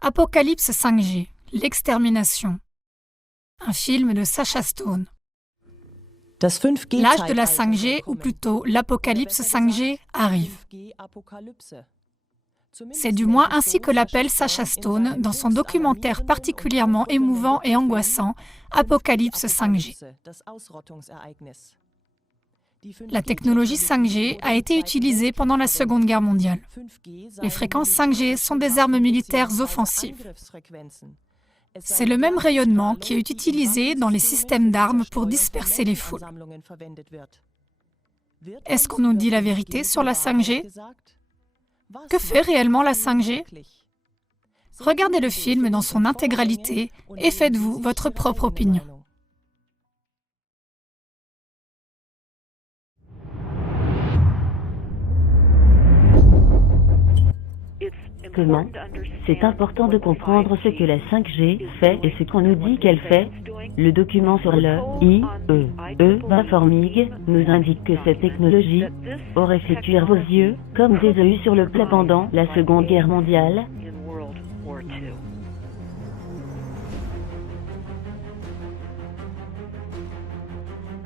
Apocalypse 5G, l'extermination. Un film de Sacha Stone. L'âge de la 5G, ou plutôt l'apocalypse 5G, arrive. C'est du moins ainsi que l'appelle Sacha Stone dans son documentaire particulièrement émouvant et angoissant, Apocalypse 5G. La technologie 5G a été utilisée pendant la Seconde Guerre mondiale. Les fréquences 5G sont des armes militaires offensives. C'est le même rayonnement qui est utilisé dans les systèmes d'armes pour disperser les foules. Est-ce qu'on nous dit la vérité sur la 5G? Que fait réellement la 5G? Regardez le film dans son intégralité et faites-vous votre propre opinion. Comment? C'est important de comprendre ce que la 5G fait et ce qu'on nous dit qu'elle fait. Le document sur le IEEE nous indique que cette technologie aurait fait cuire vos yeux comme des œufs sur le plat pendant la Seconde Guerre mondiale.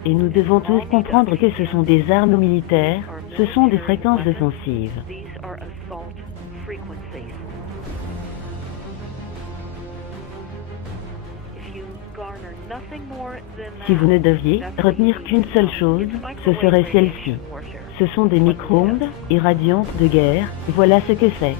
Et nous devons tous comprendre que ce sont des armes militaires, ce sont des fréquences offensives. Si vous ne deviez retenir qu'une seule chose, ce serait celle-ci. Ce sont des micro-ondes irradiantes de guerre, voilà ce que c'est.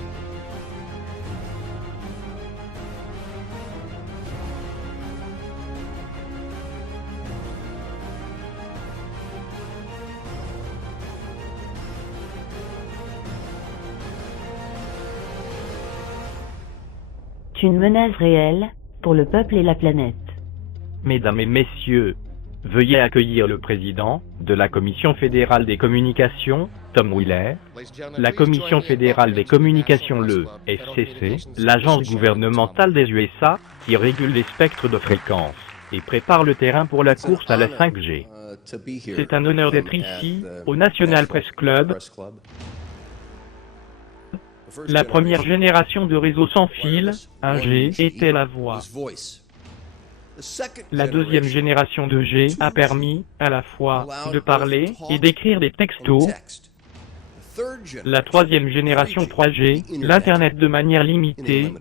C'est une menace réelle pour le peuple et la planète. Mesdames et messieurs, veuillez accueillir le président de la Commission fédérale des communications, Tom Wheeler, la Commission fédérale des communications, le FCC, l'agence gouvernementale des USA qui régule les spectres de fréquences et prépare le terrain pour la course à la 5G. C'est un honneur d'être ici, au National Press Club, la première génération de réseaux sans fil, 1G, était la voix. La deuxième génération de G a permis, à la fois, de parler et d'écrire des textos. La troisième génération 3G, l'Internet de manière limitée,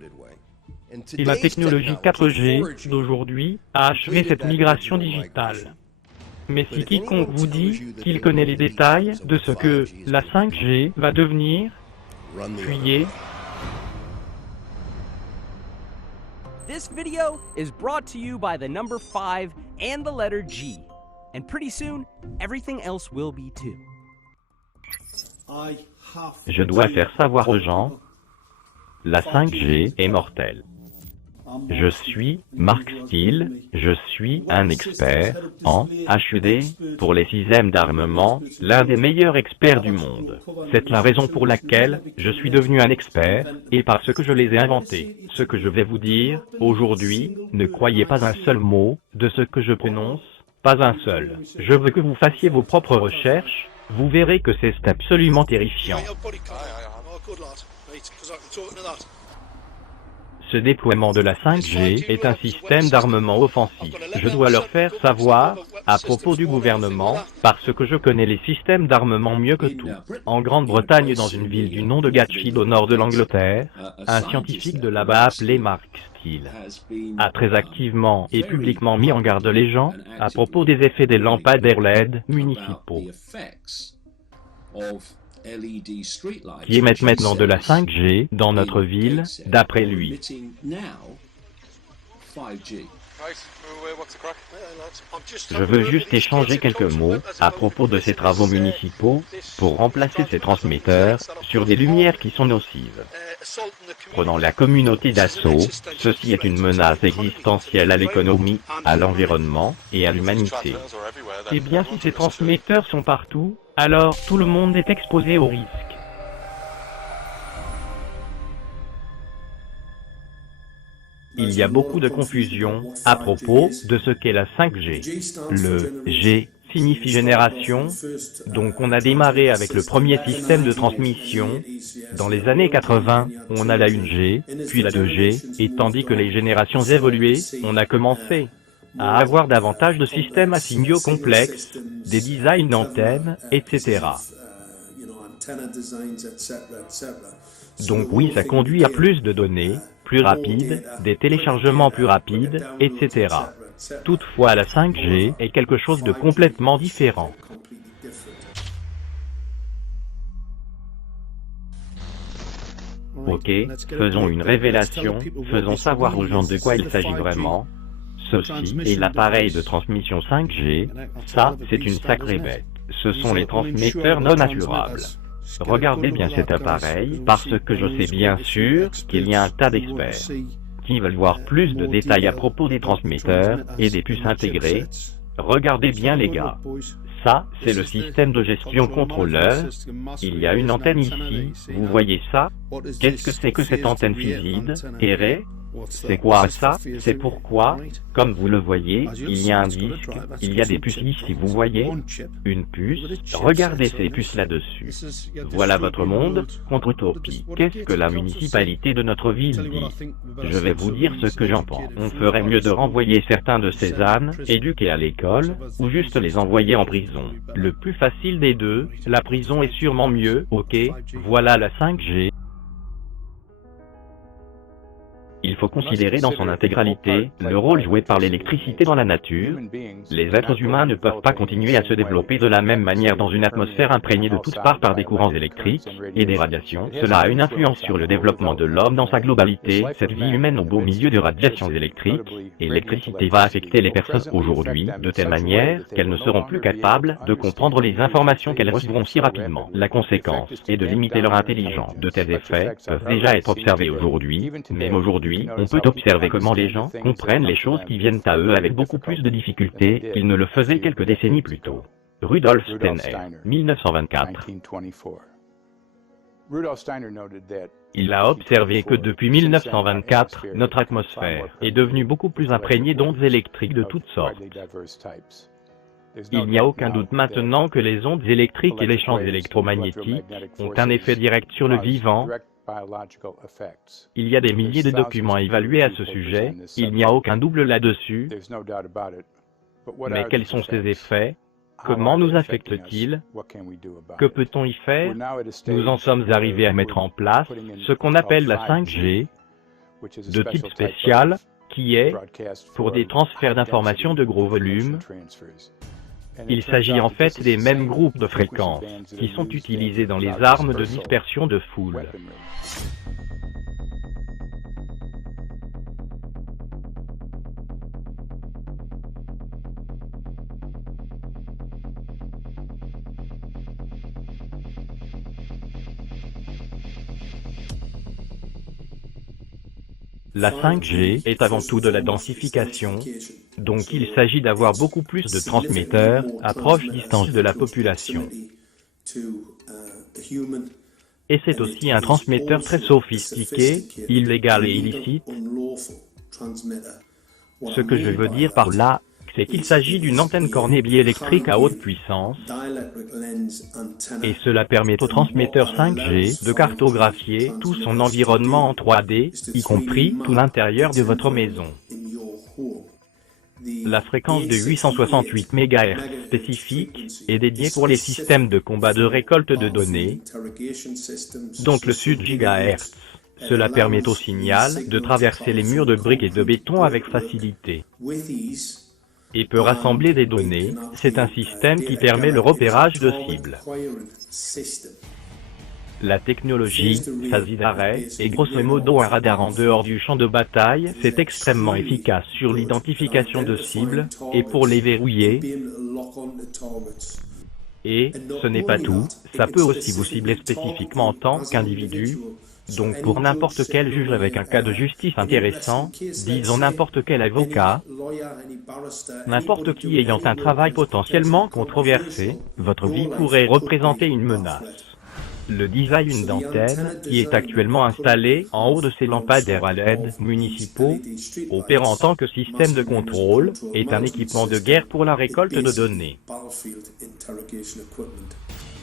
et la technologie 4G d'aujourd'hui a achevé cette migration digitale. Mais si quiconque vous dit qu'il connaît les détails de ce que la 5G va devenir, fuyez. This video is brought to you by the number 5 and the letter G. And pretty soon, everything else will be too. Je dois faire savoir aux gens, la 5G est mortelle. Je suis Mark Steele, je suis un expert en HUD pour les systèmes d'armement, l'un des meilleurs experts du monde. C'est la raison pour laquelle je suis devenu un expert, et parce que je les ai inventés. Ce que je vais vous dire, aujourd'hui, ne croyez pas un seul mot de ce que je prononce, pas un seul. Je veux que vous fassiez vos propres recherches, vous verrez que c'est absolument terrifiant. Ce déploiement de la 5G est un système d'armement offensif. Je dois leur faire savoir, à propos du gouvernement, parce que je connais les systèmes d'armement mieux que tout. En Grande-Bretagne, dans une ville du nom de Gateshead au nord de l'Angleterre, un scientifique de là-bas appelé Mark Steele a très activement et publiquement mis en garde les gens à propos des effets des lampadaires LED municipaux qui émettent maintenant de la 5G dans notre ville, d'après lui. Je veux juste échanger quelques mots à propos de ces travaux municipaux pour remplacer ces transmetteurs sur des lumières qui sont nocives. Prenant la communauté d'assaut, ceci est une menace existentielle à l'économie, à l'environnement et à l'humanité. Eh bien, si ces transmetteurs sont partout, alors tout le monde est exposé au risque. Il y a beaucoup de confusion à propos de ce qu'est la 5G. Le G, signifie génération. Donc on a démarré avec le premier système de transmission. Dans les années 80, on a la 1G, puis la 2G, et tandis que les générations évoluaient, on a commencé à avoir davantage de systèmes à signaux complexes, des designs d'antennes, etc. Donc oui, ça conduit à plus de données, plus rapides, des téléchargements plus rapides, etc. Toutefois, la 5G est quelque chose de complètement différent. Ok, faisons une révélation, faisons savoir aux gens de quoi il s'agit vraiment. Ceci est l'appareil de transmission 5G, ça, c'est une sacrée bête. Ce sont les transmetteurs non assurables. Regardez bien cet appareil, parce que je sais bien sûr qu'il y a un tas d'experts qui veulent voir plus de détails à propos des transmetteurs et des puces intégrées. Regardez bien les gars. Ça, c'est le système de gestion contrôleur. Il y a une antenne ici, vous voyez ça? Qu'est-ce que c'est que cette antenne fuside, aérée? C'est quoi ça? C'est pourquoi, comme vous le voyez, il y a un disque, il y a des puces ici, vous voyez? Une puce, regardez ces puces là-dessus. Voilà votre monde, contre utopie. Qu'est-ce que la municipalité de notre ville dit? Je vais vous dire ce que j'en pense. On ferait mieux de renvoyer certains de ces ânes, éduqués à l'école, ou juste les envoyer en prison. Le plus facile des deux, la prison est sûrement mieux, ok? Voilà la 5G. Il faut considérer dans son intégralité le rôle joué par l'électricité dans la nature. Les êtres humains ne peuvent pas continuer à se développer de la même manière dans une atmosphère imprégnée de toutes parts par des courants électriques et des radiations. Cela a une influence sur le développement de l'homme dans sa globalité. Cette vie humaine au beau milieu de radiations électriques, et l'électricité va affecter les personnes aujourd'hui de telle manière qu'elles ne seront plus capables de comprendre les informations qu'elles recevront si rapidement. La conséquence est de limiter leur intelligence. De tels effets peuvent déjà être observés aujourd'hui, même aujourd'hui. On peut observer comment les gens comprennent les choses qui viennent à eux avec beaucoup plus de difficulté qu'ils ne le faisaient quelques décennies plus tôt. Rudolf Steiner, 1924. Il a observé que depuis 1924, notre atmosphère est devenue beaucoup plus imprégnée d'ondes électriques de toutes sortes. Il n'y a aucun doute maintenant que les ondes électriques et les champs électromagnétiques ont un effet direct sur le vivant. Il y a des milliers de documents évalués à ce sujet, il n'y a aucun double là-dessus. Mais quels sont ces effets? Comment nous affectent-ils? Que peut-on y faire? Nous en sommes arrivés à mettre en place ce qu'on appelle la 5G, de type spécial, qui est pour des transferts d'informations de gros volumes. Il s'agit en fait des mêmes groupes de fréquences qui sont utilisés dans les armes de dispersion de foule. La 5G est avant tout de la densification, donc il s'agit d'avoir beaucoup plus de transmetteurs à proche distance de la population. Et c'est aussi un transmetteur très sophistiqué, illégal et illicite. Ce que je veux dire par là, c'est qu'il s'agit d'une antenne cornée biélectrique à haute puissance, et cela permet au transmetteur 5G de cartographier tout son environnement en 3D, y compris tout l'intérieur de votre maison. La fréquence de 868 MHz spécifique est dédiée pour les systèmes de combat de récolte de données, donc le sud GHz. Cela permet au signal de traverser les murs de briques et de béton avec facilité et peut rassembler des données. C'est un système qui permet le repérage de cibles. La technologie, SASIDARE, est grosso modo un radar en dehors du champ de bataille. C'est extrêmement efficace sur l'identification de cibles et pour les verrouiller. Et, ce n'est pas tout, ça peut aussi vous cibler spécifiquement en tant qu'individu. Donc pour n'importe quel juge avec un cas de justice intéressant, disons n'importe quel avocat, n'importe qui ayant un travail potentiellement controversé, votre vie pourrait représenter une menace. le design d'antenne qui est actuellement installé en haut de ces lampadaires à LED municipaux, opérant en tant que système de contrôle, est un équipement de guerre pour la récolte de données.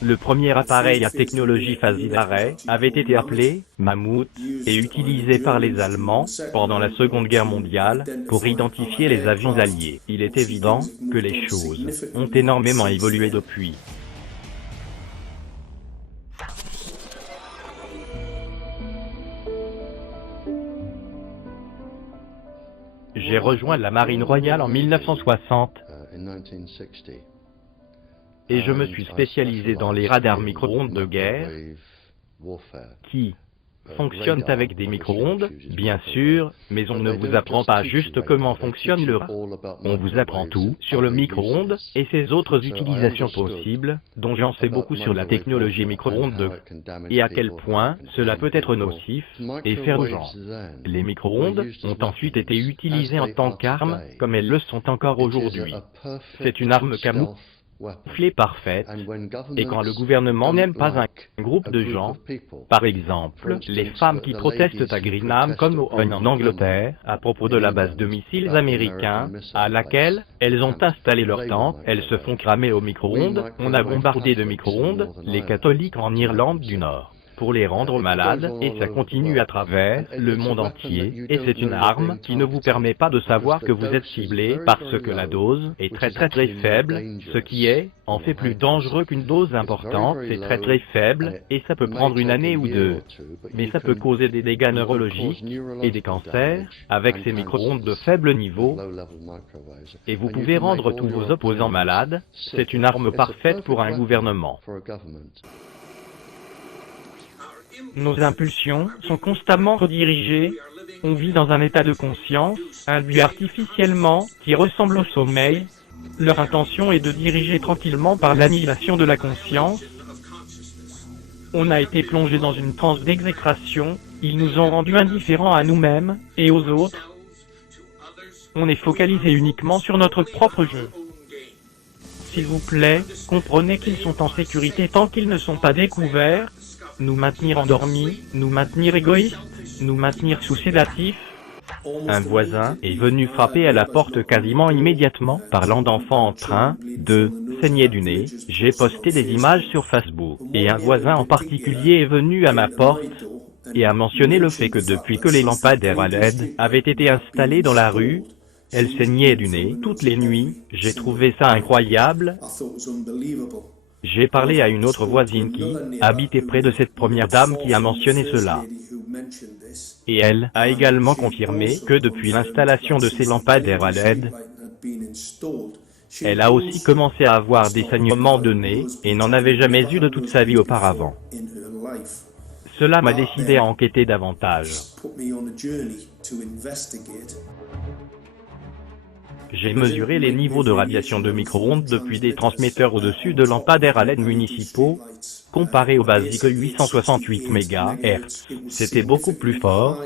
Le premier appareil à technologie phasée d'arrêt avait été appelé Mammouth et utilisé par les Allemands pendant la Seconde Guerre mondiale pour identifier les avions alliés. Il est évident que les choses ont énormément évolué depuis. J'ai rejoint la Marine royale en 1960 et je me suis spécialisé dans les radars micro-ondes de guerre qui fonctionnent avec des micro-ondes, bien sûr, mais on ne vous apprend pas juste comment fonctionne le radar. On vous apprend tout sur le micro-ondes et ses autres utilisations possibles, dont j'en sais beaucoup sur la technologie micro-ondes et à quel point cela peut être nocif et faire aux gens. Les micro-ondes ont ensuite été utilisées en tant qu'armes, comme elles le sont encore aujourd'hui. C'est une arme camouflée parfaite, et quand le gouvernement n'aime pas un groupe de gens, par exemple, les femmes qui protestent à Greenham comme en Angleterre, à propos de la base de missiles américains, à laquelle elles ont installé leur tente, elles se font cramer au micro-ondes, on a bombardé de micro-ondes les catholiques en Irlande du Nord, pour les rendre malades, et ça continue à travers le monde entier, et c'est une arme qui ne vous permet pas de savoir que vous êtes ciblé parce que la dose est très faible, ce qui est, en fait, plus dangereux qu'une dose importante, c'est très faible, et ça peut prendre une année ou deux, mais ça peut causer des dégâts neurologiques et des cancers, avec ces micro-ondes de faible niveau, et vous pouvez rendre tous vos opposants malades, c'est une arme parfaite pour un gouvernement. Nos impulsions sont constamment redirigées, on vit dans un état de conscience, induit artificiellement, qui ressemble au sommeil. Leur intention est de diriger tranquillement par l'annihilation de la conscience. On a été plongé dans une transe d'exécration, ils nous ont rendus indifférents à nous-mêmes et aux autres. On est focalisé uniquement sur notre propre jeu. S'il vous plaît, comprenez qu'ils sont en sécurité tant qu'ils ne sont pas découverts. Nous maintenir endormis, nous maintenir égoïstes, nous maintenir sous sédatifs. Un voisin est venu frapper à la porte quasiment immédiatement, parlant d'enfants en train de saigner du nez. J'ai posté des images sur Facebook, et un voisin en particulier est venu à ma porte et a mentionné le fait que depuis que les lampadaires à LED avaient été installés dans la rue, elles saignaient du nez toutes les nuits. J'ai trouvé ça incroyable. J'ai parlé à une autre voisine qui habitait près de cette première dame qui a mentionné cela. Et elle a également confirmé que depuis l'installation de ces lampadaires à LED, elle a aussi commencé à avoir des saignements de nez et n'en avait jamais eu de toute sa vie auparavant. Cela m'a décidé à enquêter davantage. J'ai mesuré les niveaux de radiation de micro-ondes depuis des transmetteurs au-dessus de lampadaires à LED municipaux, comparé au basique 868 MHz. C'était beaucoup plus fort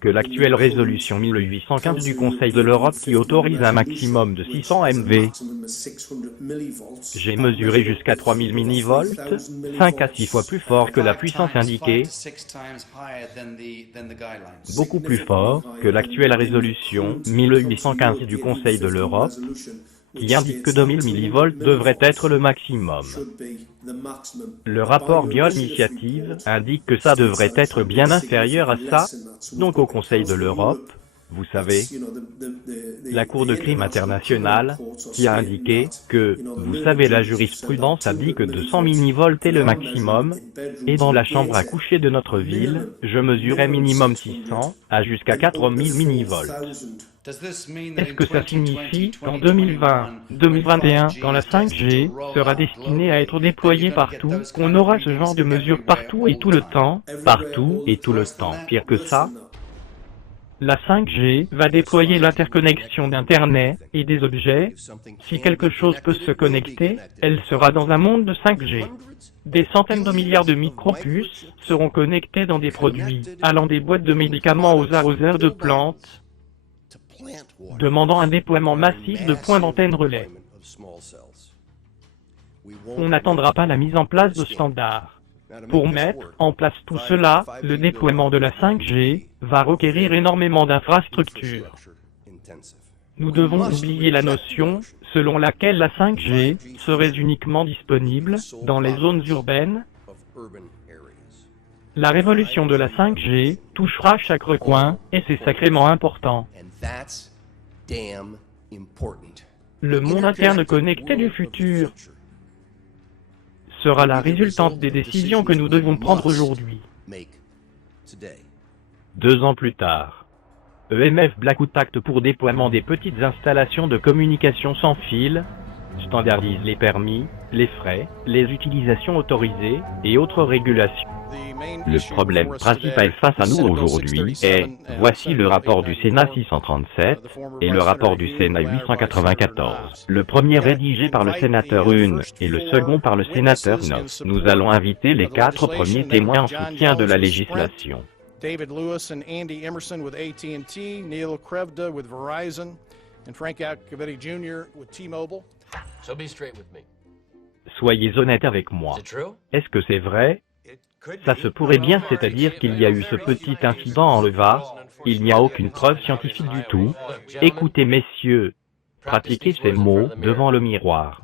que l'actuelle résolution 1815 du Conseil de l'Europe qui autorise un maximum de 600 MV. J'ai mesuré jusqu'à 3000 millivolts, 5 à 6 fois plus fort que la puissance indiquée, beaucoup plus fort que l'actuelle résolution 1815 du Conseil de l'Europe, qui indique que 2000 millivolts devrait être le maximum. Le rapport Bio-Initiative indique que ça devrait être bien inférieur à ça, donc au Conseil de l'Europe, vous savez, la Cour de crime internationale, qui a indiqué que, vous savez, la jurisprudence a dit que 200 millivolts est le maximum, et dans la chambre à coucher de notre ville, je mesurais minimum 600 à jusqu'à 4000 millivolts. Est-ce que ça signifie qu'en 2020-2021, quand la 5G sera destinée à être déployée partout, qu'on aura ce genre de mesures partout et tout le temps, pire que ça? La 5G va déployer l'interconnexion d'Internet et des objets. Si quelque chose peut se connecter, elle sera dans un monde de 5G. Des centaines de milliards de micropuces seront connectés dans des produits, allant des boîtes de médicaments aux arroseurs de plantes, demandant un déploiement massif de points d'antenne relais. On n'attendra pas la mise en place de standards. Pour mettre en place tout cela, le déploiement de la 5G va requérir énormément d'infrastructures. Nous devons oublier la notion selon laquelle la 5G serait uniquement disponible dans les zones urbaines. La révolution de la 5G touchera chaque recoin et c'est sacrément important. Le monde interne connecté du futur sera la résultante des décisions que nous devons prendre aujourd'hui. 2 ans plus tard, EMF Blackwood Act pour déploiement des petites installations de communication sans fil standardise les permis, les frais, les utilisations autorisées et autres régulations. Le problème principal face à nous aujourd'hui est, voici le rapport du Sénat 637 et le rapport du Sénat 894. Le premier rédigé par le sénateur Hune et le second par le sénateur Knox. Nous allons inviter les 4 premiers témoins en soutien de la législation. David Lewis and Andy Emerson with AT&T, Neil Krevda with Verizon, and Frank Iacovetti Jr. with T-Mobile. So be straight with me. Soyez honnête avec moi. Is it true? Est-ce que c'est vrai? Ça se pourrait bien, c'est-à-dire qu'il y a eu ce petit incident en Leva. Il n'y a aucune preuve scientifique du tout. Écoutez, messieurs, pratiquez ces mots devant le miroir.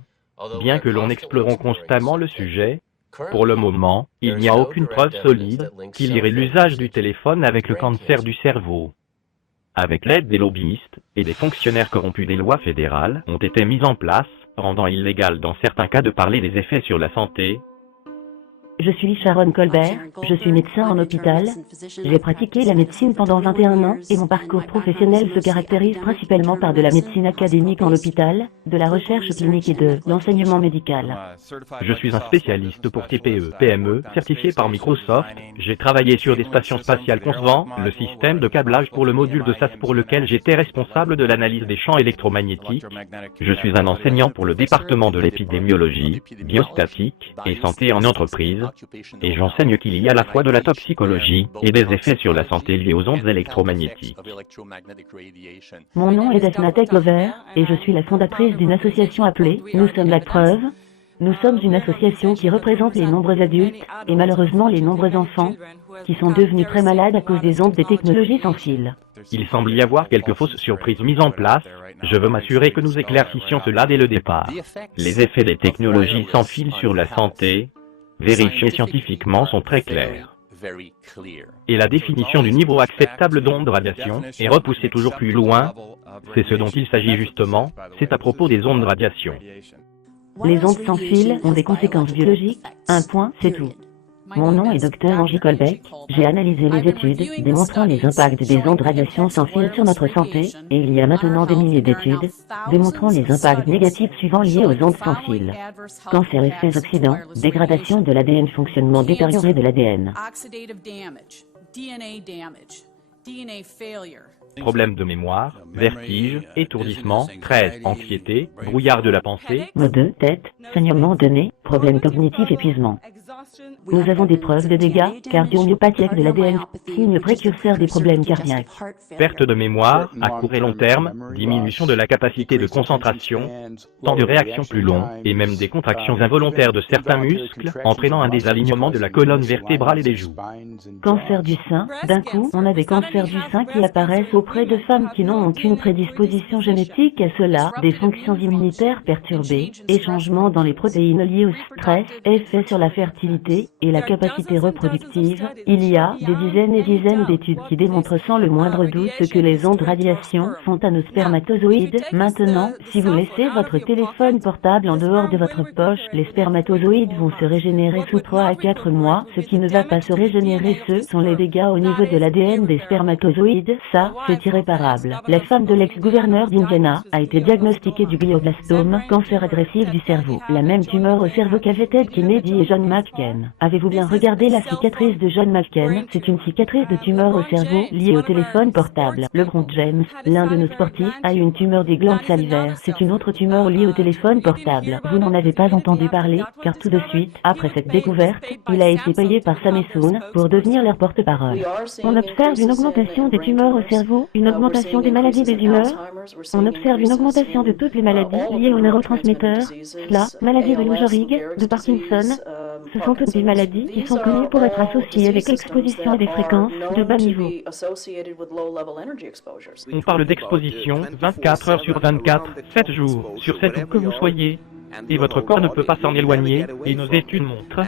Bien que l'on explore constamment le sujet, pour le moment, il n'y a aucune preuve solide qui lierait l'usage du téléphone avec le cancer du cerveau. Avec l'aide des lobbyistes et des fonctionnaires corrompus, des lois fédérales ont été mises en place, rendant illégal dans certains cas de parler des effets sur la santé. Je suis Sharon Colbert, je suis médecin en hôpital. J'ai pratiqué la médecine pendant 21 ans et mon parcours professionnel se caractérise principalement par de la médecine académique en hôpital, de la recherche clinique et de l'enseignement médical. Je suis un spécialiste pour TPE, PME, certifié par Microsoft. J'ai travaillé sur des stations spatiales concevant le système de câblage pour le module de SAS pour lequel j'étais responsable de l'analyse des champs électromagnétiques. Je suis un enseignant pour le département de l'épidémiologie, biostatique et santé en entreprise. Et j'enseigne qu'il y a à la fois de la toxicologie et des effets sur la santé liés aux ondes électromagnétiques. Mon nom est Daphna Tekover et je suis la fondatrice d'une association appelée Nous sommes la preuve. Nous sommes une association qui représente les nombreux adultes et malheureusement les nombreux enfants qui sont devenus très malades à cause des ondes des technologies sans fil. Il semble y avoir quelques fausses surprises mises en place. Je veux m'assurer que nous éclaircissions cela dès le départ. Les effets des technologies sans fil sur la santé, vérifiés scientifiquement, sont très clairs. Et la définition du niveau acceptable d'ondes de radiation est repoussée toujours plus loin. C'est ce dont il s'agit justement, c'est à propos des ondes de radiation. Les ondes sans fil ont des conséquences biologiques, un point, c'est tout. Mon nom est Dr Angie Colbeck, j'ai analysé les études démontrant les impacts des ondes de radiation sans fil sur notre santé, et il y a maintenant des milliers d'études démontrant les impacts négatifs suivants liés aux ondes sans fil. Cancer, effets oxydants, dégradation de l'ADN, fonctionnement détérioré de l'ADN. Problèmes de mémoire, vertige, étourdissement, stress, anxiété, brouillard de la pensée, Maux de tête, saignement de nez, problèmes cognitifs, épuisement. Nous avons des preuves de dégâts cardio-myopathiques de l'ADN, signe précurseur des problèmes cardiaques. perte de mémoire à court et long terme, diminution de la capacité de concentration, temps de réaction plus long, et même des contractions involontaires de certains muscles, entraînant un désalignement de la colonne vertébrale et des joues. Cancer du sein, d'un coup, on a des cancers du sein qui apparaissent auprès de femmes qui n'ont aucune prédisposition génétique à cela, des fonctions immunitaires perturbées, et changements dans les protéines liés au stress, effets sur la fertilité et la capacité reproductive. Il y a des dizaines et dizaines d'études qui démontrent sans le moindre doute ce que les ondes radiation font à nos spermatozoïdes. Maintenant, si vous laissez votre téléphone portable en dehors de votre poche, les spermatozoïdes vont se régénérer sous 3 à 4 mois. Ce qui ne va pas se régénérer, ce sont les dégâts au niveau de l'ADN des spermatozoïdes. Ça, c'est irréparable. La femme de l'ex-gouverneur d'Indiana a été diagnostiquée du glioblastome, cancer agressif du cerveau. La même tumeur au cerveau qu'avaient Ted Kennedy et John McCain. Avez-vous bien regardé la cicatrice de John McCain? C'est une cicatrice de tumeur au cerveau liée au téléphone portable. LeBron James, l'un de nos sportifs, a eu une tumeur des glandes salivaires. C'est une autre tumeur liée au téléphone portable. Vous n'en avez pas entendu parler, car tout de suite, après cette découverte, il a été payé par Sam et Soon pour devenir leur porte-parole. On observe une augmentation des tumeurs au cerveau, une augmentation des maladies des humeurs. On observe une augmentation de toutes les maladies liées aux neurotransmetteurs, SLA, maladie de Lou Gehrig, de Parkinson, Ce sont toutes des maladies qui sont connues pour être associées avec l'exposition à des fréquences de bas niveau. On parle d'exposition 24 heures sur 24, 7 jours sur 7 où que vous soyez. Et votre corps ne peut pas s'en éloigner, et nos études montrent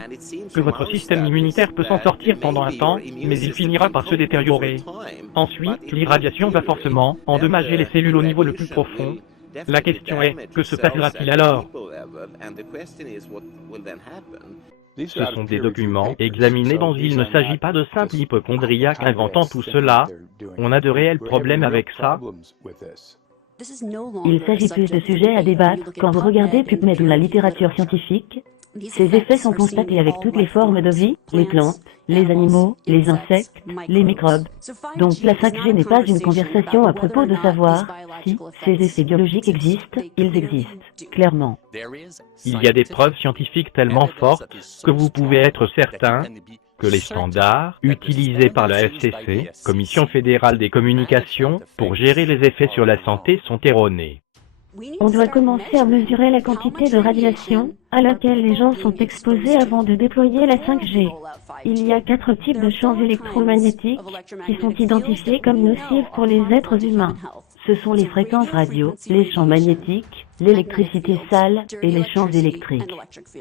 que votre système immunitaire peut s'en sortir pendant un temps, mais il finira par se détériorer. Ensuite, l'irradiation va forcément endommager les cellules au niveau le plus profond. La question est, que se passera-t-il alors? Ce sont des documents examinés dont il ne s'agit pas de simples hypochondriaques inventant tout cela. On a de réels problèmes avec ça. Il s'agit plus de sujets à débattre quand vous regardez PubMed ou la littérature scientifique. Ces effets sont constatés avec toutes les formes de vie, les plantes, les animaux, les insectes, les microbes. Donc la 5G n'est pas une conversation à propos de savoir si ces effets biologiques existent, ils existent, clairement. Il y a des preuves scientifiques tellement fortes que vous pouvez être certain que les standards utilisés par la FCC, Commission fédérale des communications, pour gérer les effets sur la santé sont erronés. On doit commencer à mesurer la quantité de radiation à laquelle les gens sont exposés avant de déployer la 5G. Il y a 4 types de champs électromagnétiques qui sont identifiés comme nocifs pour les êtres humains. Ce sont les fréquences radio, les champs magnétiques, l'électricité sale et les champs électriques.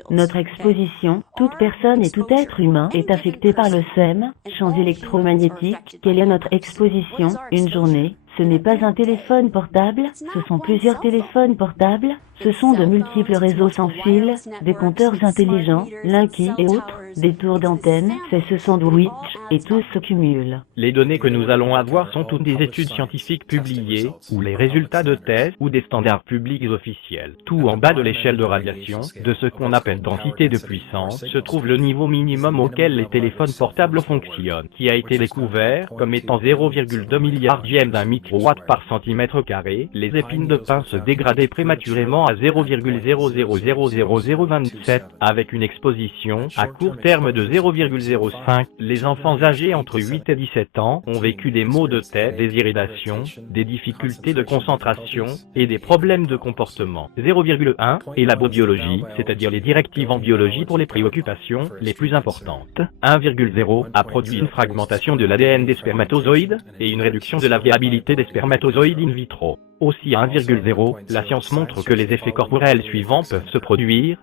Notre exposition, toute personne et tout être humain est affecté par le SEM, champs électromagnétiques. Quelle est notre exposition? Une journée. Ce n'est pas un téléphone portable, ce sont plusieurs téléphones portables, ce sont de multiples réseaux sans fil, des compteurs intelligents, Linky et autres, des tours d'antenne, c'est ce sandwich, et tout se cumule. Les données que nous allons avoir sont toutes des études scientifiques publiées, ou les résultats de tests, ou des standards publics officiels. Tout en bas de l'échelle de radiation, de ce qu'on appelle densité de puissance, se trouve le niveau minimum auquel les téléphones portables fonctionnent, qui a été découvert comme étant 0,2 milliards d'un microwatt par centimètre carré. Les épines de pin se dégradaient prématurément à 0,000027, avec une exposition à court terme de 0,05. Les enfants âgés entre 8 et 17 ans ont vécu des maux de tête, des irritations, des difficultés de concentration et des problèmes de comportement. 0,1 est la biologie, c'est-à-dire les directives en biologie pour les préoccupations les plus importantes. 1,0 a produit une fragmentation de l'ADN des spermatozoïdes et une réduction de la viabilité des spermatozoïdes in vitro. Aussi à 1,0, la science montre que les effets corporels suivants peuvent se produire: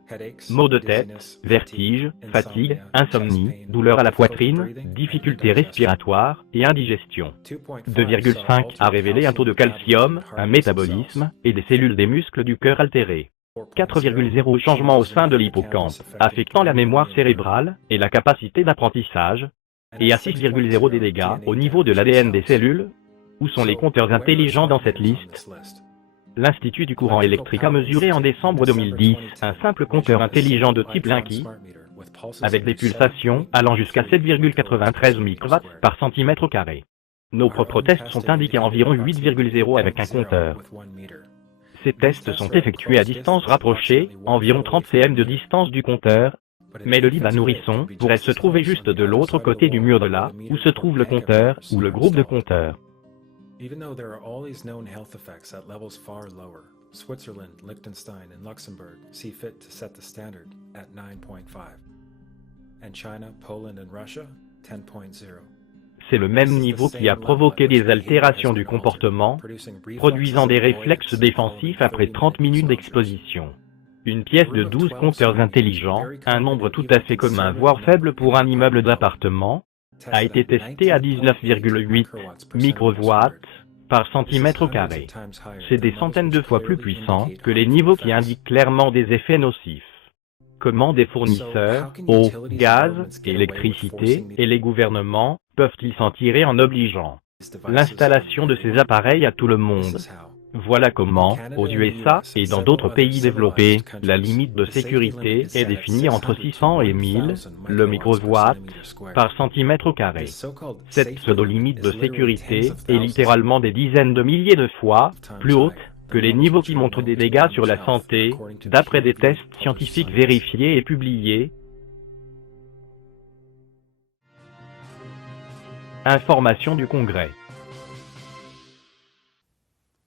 maux de tête, vertige, fatigue, insomnie, douleur à la poitrine, difficultés respiratoires et indigestion. 2,5 a révélé un taux de calcium, un métabolisme et des cellules des muscles du cœur altérées. 4,0 changement au sein de l'hippocampe, affectant la mémoire cérébrale et la capacité d'apprentissage. Et à 6,0 des dégâts au niveau de l'ADN des cellules. Où sont les compteurs intelligents dans cette liste? L'Institut du courant électrique a mesuré en décembre 2010 un simple compteur intelligent de type Linky, avec des pulsations allant jusqu'à 7,93 microwatts par centimètre carré. Nos propres tests sont indiqués environ 8,0 avec un compteur. Ces tests sont effectués à distance rapprochée, environ 30 cm de distance du compteur, mais le lit d'un nourrisson pourrait se trouver juste de l'autre côté du mur de là, où se trouve le compteur, ou le groupe de compteurs. Even though there are all these known health effects at levels far lower, Switzerland, Liechtenstein, and Luxembourg see fit to set the standard at 9.5. And China, Poland, and Russia, 10.0. C'est le même niveau qui a provoqué des altérations du comportement, produisant des réflexes défensifs après 30 minutes d'exposition. Une pièce de 12 compteurs intelligents, un nombre tout à fait commun voire faible pour un immeuble d'appartement, a été testé à 19,8 microwatts par centimètre carré. C'est des centaines de fois plus puissant que les niveaux qui indiquent clairement des effets nocifs. Comment des fournisseurs, eau, gaz, électricité et les gouvernements peuvent-ils s'en tirer en obligeant l'installation de ces appareils à tout le monde? Voilà comment, aux USA et dans d'autres pays développés, la limite de sécurité est définie entre 600 et 1000, le microwatt, par centimètre carré. Cette pseudo-limite de sécurité est littéralement des dizaines de milliers de fois plus haute que les niveaux qui montrent des dégâts sur la santé, d'après des tests scientifiques vérifiés et publiés. Information du Congrès.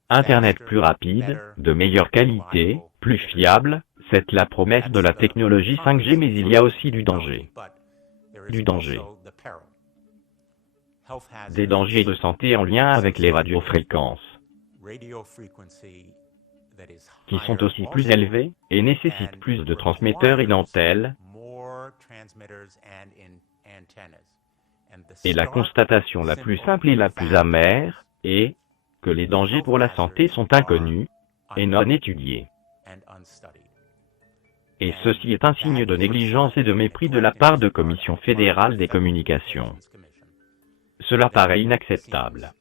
Internet plus rapide, de meilleure qualité, plus fiable, C'est la promesse de la technologie 5G, mais il y a aussi du danger. Du danger. Des dangers de santé en lien avec les radiofréquences, qui sont aussi plus élevés et nécessitent plus de transmetteurs et d'antennes. Et la constatation la plus simple et la plus amère est que les dangers pour la santé sont inconnus et non étudiés. Et ceci est un signe de négligence et de mépris de la part de Commission fédérale des communications. Cela paraît inacceptable.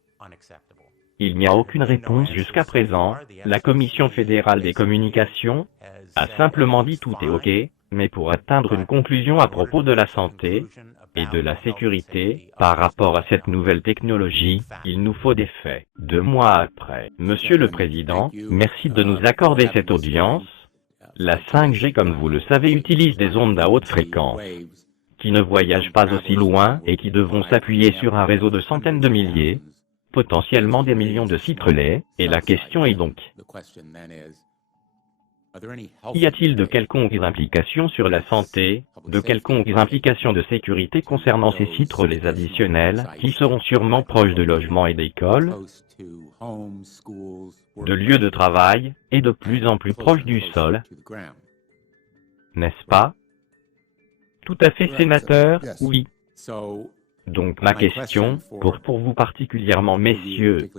Il n'y a aucune réponse jusqu'à présent. La Commission fédérale des communications a simplement dit tout est OK, mais pour atteindre une conclusion à propos de la santé et de la sécurité par rapport à cette nouvelle technologie, il nous faut des faits. 2 mois après, Monsieur le Président, merci de nous accorder cette audience. La 5G, comme vous le savez, utilise des ondes à haute fréquence, qui ne voyagent pas aussi loin et qui devront s'appuyer sur un réseau de centaines de milliers, potentiellement des millions de sites relais, et la question est donc, y a-t-il de quelconques implications sur la santé, de quelconques implications de sécurité concernant ces sites relais additionnels, qui seront sûrement proches de logements et d'écoles, de lieux de travail, et de plus en plus proches du sol, n'est-ce pas? Tout à fait, sénateur, oui. Donc ma question, pour vous particulièrement, messieurs,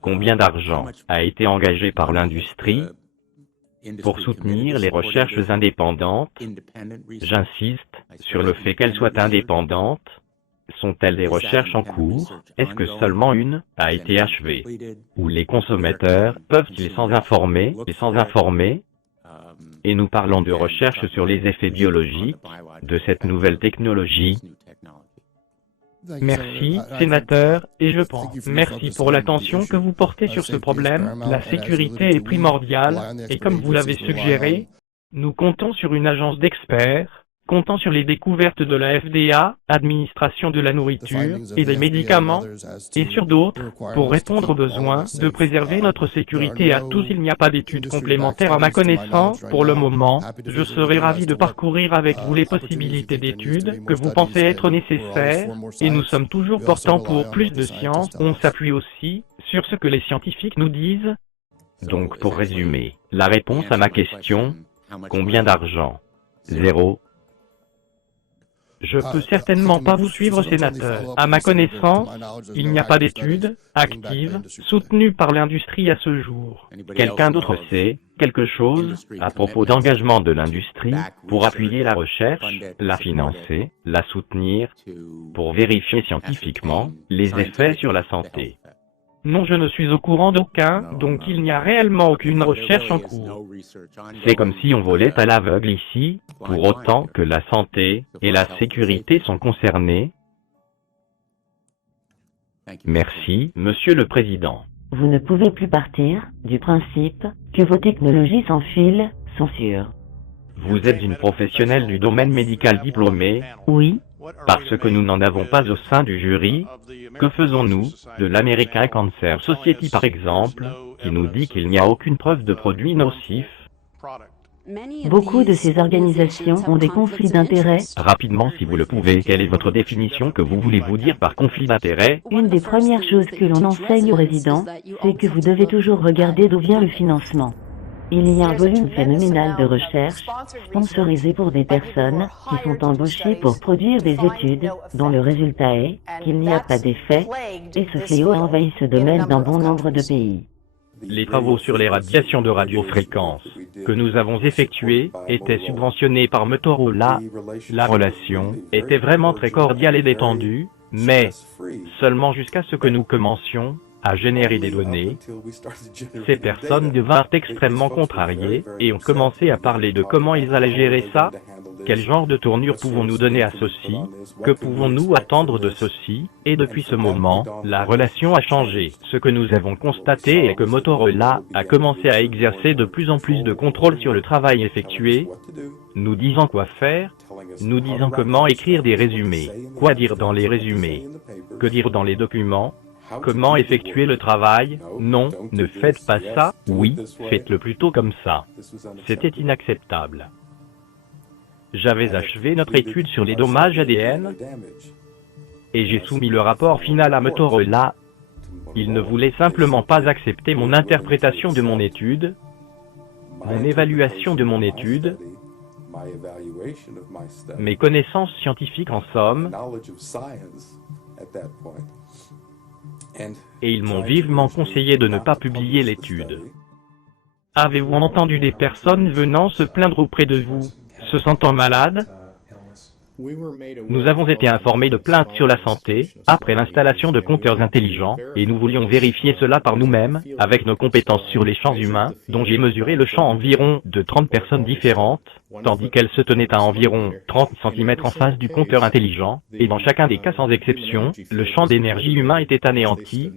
combien d'argent a été engagé par l'industrie pour soutenir les recherches indépendantes? J'insiste sur le fait qu'elles soient indépendantes. Sont-elles des recherches en cours? Est-ce que seulement une a été achevée? Ou les consommateurs peuvent-ils s'en informer? Et nous parlons de recherche sur les effets biologiques de cette nouvelle technologie. Merci, sénateur, et je prends. Merci pour l'attention que vous portez sur ce problème. La sécurité est primordiale, et comme vous l'avez suggéré, nous comptons sur une agence d'experts, comptant sur les découvertes de la FDA, Administration de la nourriture et des médicaments, et sur d'autres, pour répondre aux besoins de préserver notre sécurité à tous. Il n'y a pas d'études complémentaires à ma connaissance. Pour le moment, je serai ravi de parcourir avec vous les possibilités d'études que vous pensez être nécessaires, et nous sommes toujours portants pour plus de science. On s'appuie aussi sur ce que les scientifiques nous disent. Donc pour résumer, la réponse à ma question, combien d'argent? 0. Je peux certainement pas vous suivre, sénateur. À ma connaissance, il n'y a pas d'études actives soutenues par l'industrie à ce jour. Quelqu'un d'autre sait quelque chose à propos d'engagement de l'industrie pour appuyer la recherche, la financer, la soutenir, pour vérifier scientifiquement les effets sur la santé? Non, je ne suis au courant d'aucun, donc il n'y a réellement aucune recherche en cours. C'est comme si on volait à l'aveugle ici, pour autant que la santé et la sécurité sont concernées. Merci, Monsieur le Président. Vous ne pouvez plus partir du principe que vos technologies sans fil sont sûres. Vous êtes une professionnelle du domaine médical diplômée. Oui. Parce que nous n'en avons pas au sein du jury. Que faisons-nous de l'American Cancer Society par exemple, qui nous dit qu'il n'y a aucune preuve de produits nocifs? Beaucoup de ces organisations ont des conflits d'intérêts. Rapidement, si vous le pouvez, quelle est votre définition? Que voulez-vous dire par conflit d'intérêts? Une des premières choses que l'on enseigne aux résidents, c'est que vous devez toujours regarder d'où vient le financement. Il y a un volume phénoménal de recherche, sponsorisé pour des personnes qui sont embauchées pour produire des études, dont le résultat est qu'il n'y a pas d'effet, et ce fléau envahit ce domaine dans bon nombre de pays. Les travaux sur les radiations de radiofréquence que nous avons effectués étaient subventionnés par Motorola. La relation était vraiment très cordiale et détendue, mais seulement jusqu'à ce que nous commencions à générer des données. Ces personnes devinrent extrêmement contrariées et ont commencé à parler de comment ils allaient gérer ça. Quel genre de tournure pouvons-nous donner à ceci? Que pouvons-nous attendre de ceci? Et depuis ce moment, la relation a changé. Ce que nous avons constaté est que Motorola a commencé à exercer de plus en plus de contrôle sur le travail effectué, nous disant quoi faire, nous disant comment écrire des résumés, quoi dire dans les résumés, que dire dans les documents, Comment effectuer le travail? Non, ne faites pas ça. Oui, faites-le plutôt comme ça. C'était inacceptable. J'avais achevé notre étude sur les dommages ADN et j'ai soumis le rapport final à Motorola. Ils ne voulaient simplement pas accepter mon interprétation de mon étude, mon évaluation de mon étude, mes connaissances scientifiques en somme, et ils m'ont vivement conseillé de ne pas publier l'étude. Avez-vous entendu des personnes venant se plaindre auprès de vous, se sentant malades? Nous avons été informés de plaintes sur la santé, après l'installation de compteurs intelligents, et nous voulions vérifier cela par nous-mêmes, avec nos compétences sur les champs humains, dont j'ai mesuré le champ environ de 30 personnes différentes, tandis qu'elles se tenaient à environ 30 cm en face du compteur intelligent, et dans chacun des cas sans exception, le champ d'énergie humain était anéanti,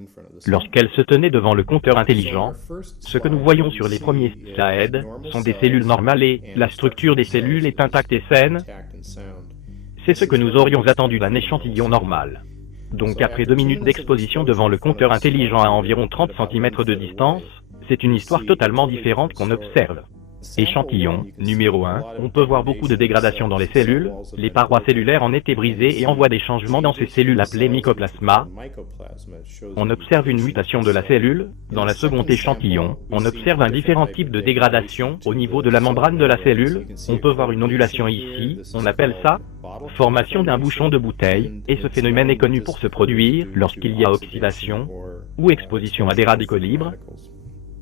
lorsqu'elles se tenaient devant le compteur intelligent. Ce que nous voyons sur les premiers slides sont des cellules normales et la structure des cellules est intacte et saine. C'est ce que nous aurions attendu d'un échantillon normal. Donc après 2 minutes d'exposition devant le compteur intelligent à environ 30 cm de distance, c'est une histoire totalement différente qu'on observe. Échantillon, numéro 1, on peut voir beaucoup de dégradation dans les cellules, les parois cellulaires en étaient brisées et on voit des changements dans ces cellules appelées mycoplasma. On observe une mutation de la cellule. Dans la seconde échantillon, on observe un différent type de dégradation au niveau de la membrane de la cellule. On peut voir une ondulation ici, on appelle ça formation d'un bouchon de bouteille, et ce phénomène est connu pour se produire lorsqu'il y a oxydation ou exposition à des radicaux libres.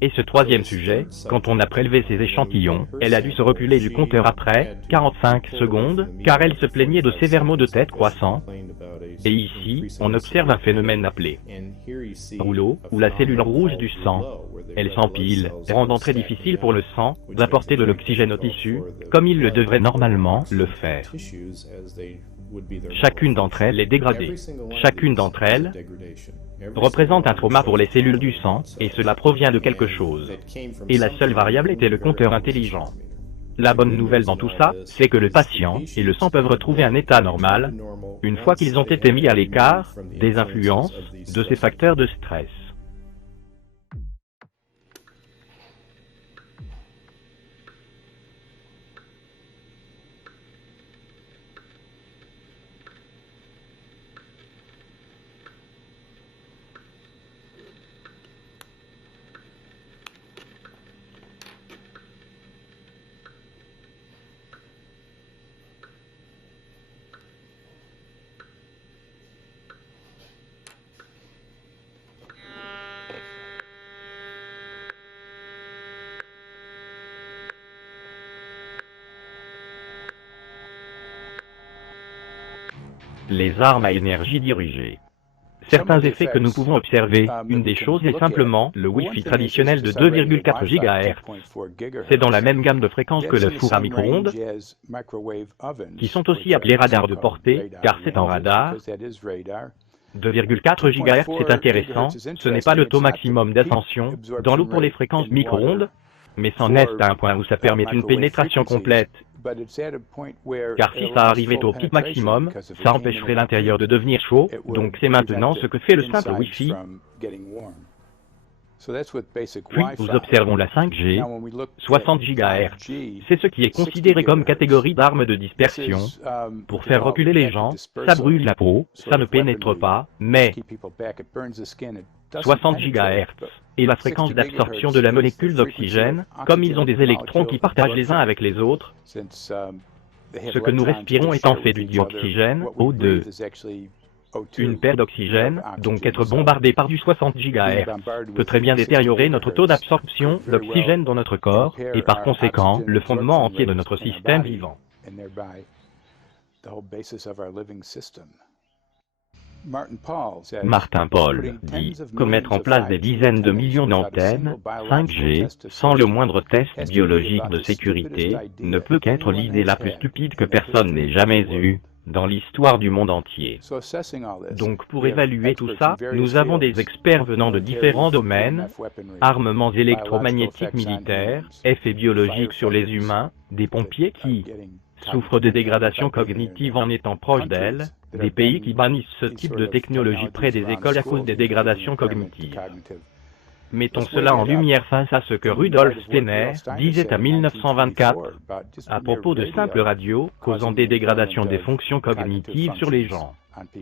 Et ce troisième sujet, quand on a prélevé ces échantillons, elle a dû se reculer du compteur après 45 secondes, car elle se plaignait de sévères maux de tête croissants. Et ici, on observe un phénomène appelé rouleau, où la cellule rouge du sang, elle s'empile, rendant très difficile pour le sang d'apporter de l'oxygène au tissu, comme il le devrait normalement le faire. Chacune d'entre elles est dégradée. Chacune d'entre elles représente un trauma pour les cellules du sang, et cela provient de quelque chose. Et la seule variable était le compteur intelligent. La bonne nouvelle dans tout ça, c'est que le patient et le sang peuvent retrouver un état normal, une fois qu'ils ont été mis à l'écart des influences de ces facteurs de stress. Les armes à énergie dirigée. Certains effets que nous pouvons observer, une des choses est simplement le Wi-Fi traditionnel de 2,4 GHz. C'est dans la même gamme de fréquences que le four à micro-ondes, qui sont aussi appelés radars de portée, car c'est en radar. 2,4 GHz c'est intéressant, ce n'est pas le taux maximum d'ascension dans l'eau pour les fréquences micro-ondes, mais c'en est à un point où ça permet une pénétration complète. Car si ça arrivait au pic maximum, ça empêcherait l'intérieur de devenir chaud, donc c'est maintenant ce que fait le simple Wi-Fi. Puis nous observons la 5G, 60 GHz. C'est ce qui est considéré comme catégorie d'armes de dispersion. Pour faire reculer les gens, ça brûle la peau, ça ne pénètre pas, mais 60 GHz et la fréquence d'absorption de la molécule d'oxygène, comme ils ont des électrons qui partagent les uns avec les autres, ce que nous respirons étant fait du dioxygène, O2. Une paire d'oxygène, donc être bombardé par du 60 GHz, peut très bien détériorer notre taux d'absorption, l'oxygène dans notre corps, et par conséquent, le fondement entier de notre système vivant. Martin Paul dit que mettre en place des dizaines de millions d'antennes 5G sans le moindre test biologique de sécurité ne peut qu'être l'idée la plus stupide que personne n'ait jamais eue dans l'histoire du monde entier. Donc pour évaluer tout ça, nous avons des experts venant de différents domaines, armements électromagnétiques militaires, effets biologiques sur les humains, des pompiers qui souffrent de dégradation cognitive en étant proches d'elles, des pays qui bannissent ce type de technologie près des écoles à cause des dégradations cognitives. Mettons cela en lumière face à ce que Rudolf Steiner disait en 1924 à propos de simples radios causant des dégradations des fonctions cognitives sur les gens.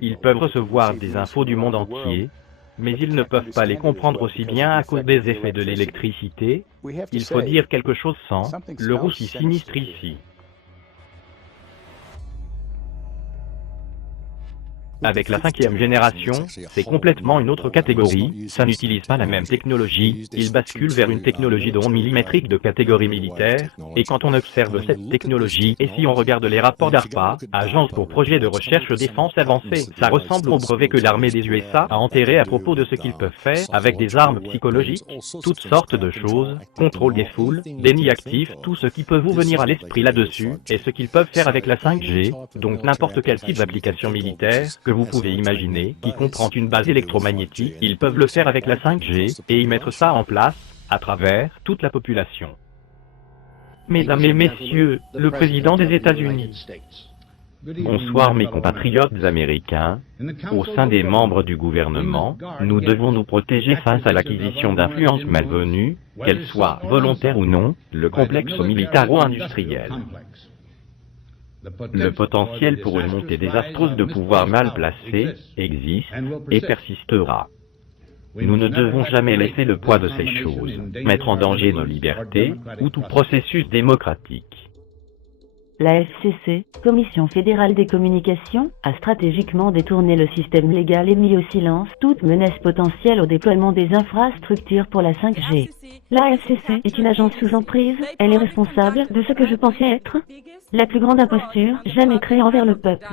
Ils peuvent recevoir des infos du monde entier, mais ils ne peuvent pas les comprendre aussi bien à cause des effets de l'électricité. Il faut dire quelque chose sans le roussi sinistre ici. Avec la 5e génération, c'est complètement une autre catégorie, ça n'utilise pas la même technologie, il bascule vers une technologie d'onde millimétrique de catégorie militaire, et quand on observe cette technologie, et si on regarde les rapports d'ARPA, Agence pour Projet de Recherche Défense Avancée, ça ressemble au brevet que l'armée des USA a enterré à propos de ce qu'ils peuvent faire avec des armes psychologiques, toutes sortes de choses, contrôle des foules, déni actif, tout ce qui peut vous venir à l'esprit là-dessus, et ce qu'ils peuvent faire avec la 5G, donc n'importe quel type d'application militaire, que vous pouvez imaginer, qui comprend une base électromagnétique, ils peuvent le faire avec la 5G, et y mettre ça en place, à travers toute la population. Mesdames et messieurs, le président des États-Unis. Bonsoir mes compatriotes américains. Au sein des membres du gouvernement, nous devons nous protéger face à l'acquisition d'influences malvenues, qu'elles soient volontaires ou non, le complexe militaro-industriel. Le potentiel pour une montée désastreuse de pouvoir mal placé existe et persistera. Nous ne devons jamais laisser le poids de ces choses mettre en danger nos libertés ou tout processus démocratique. La FCC, Commission fédérale des communications, a stratégiquement détourné le système légal et mis au silence toute menace potentielle au déploiement des infrastructures pour la 5G. La FCC est une agence sous emprise, elle est responsable de ce que je pensais être la plus grande imposture jamais créée envers le peuple.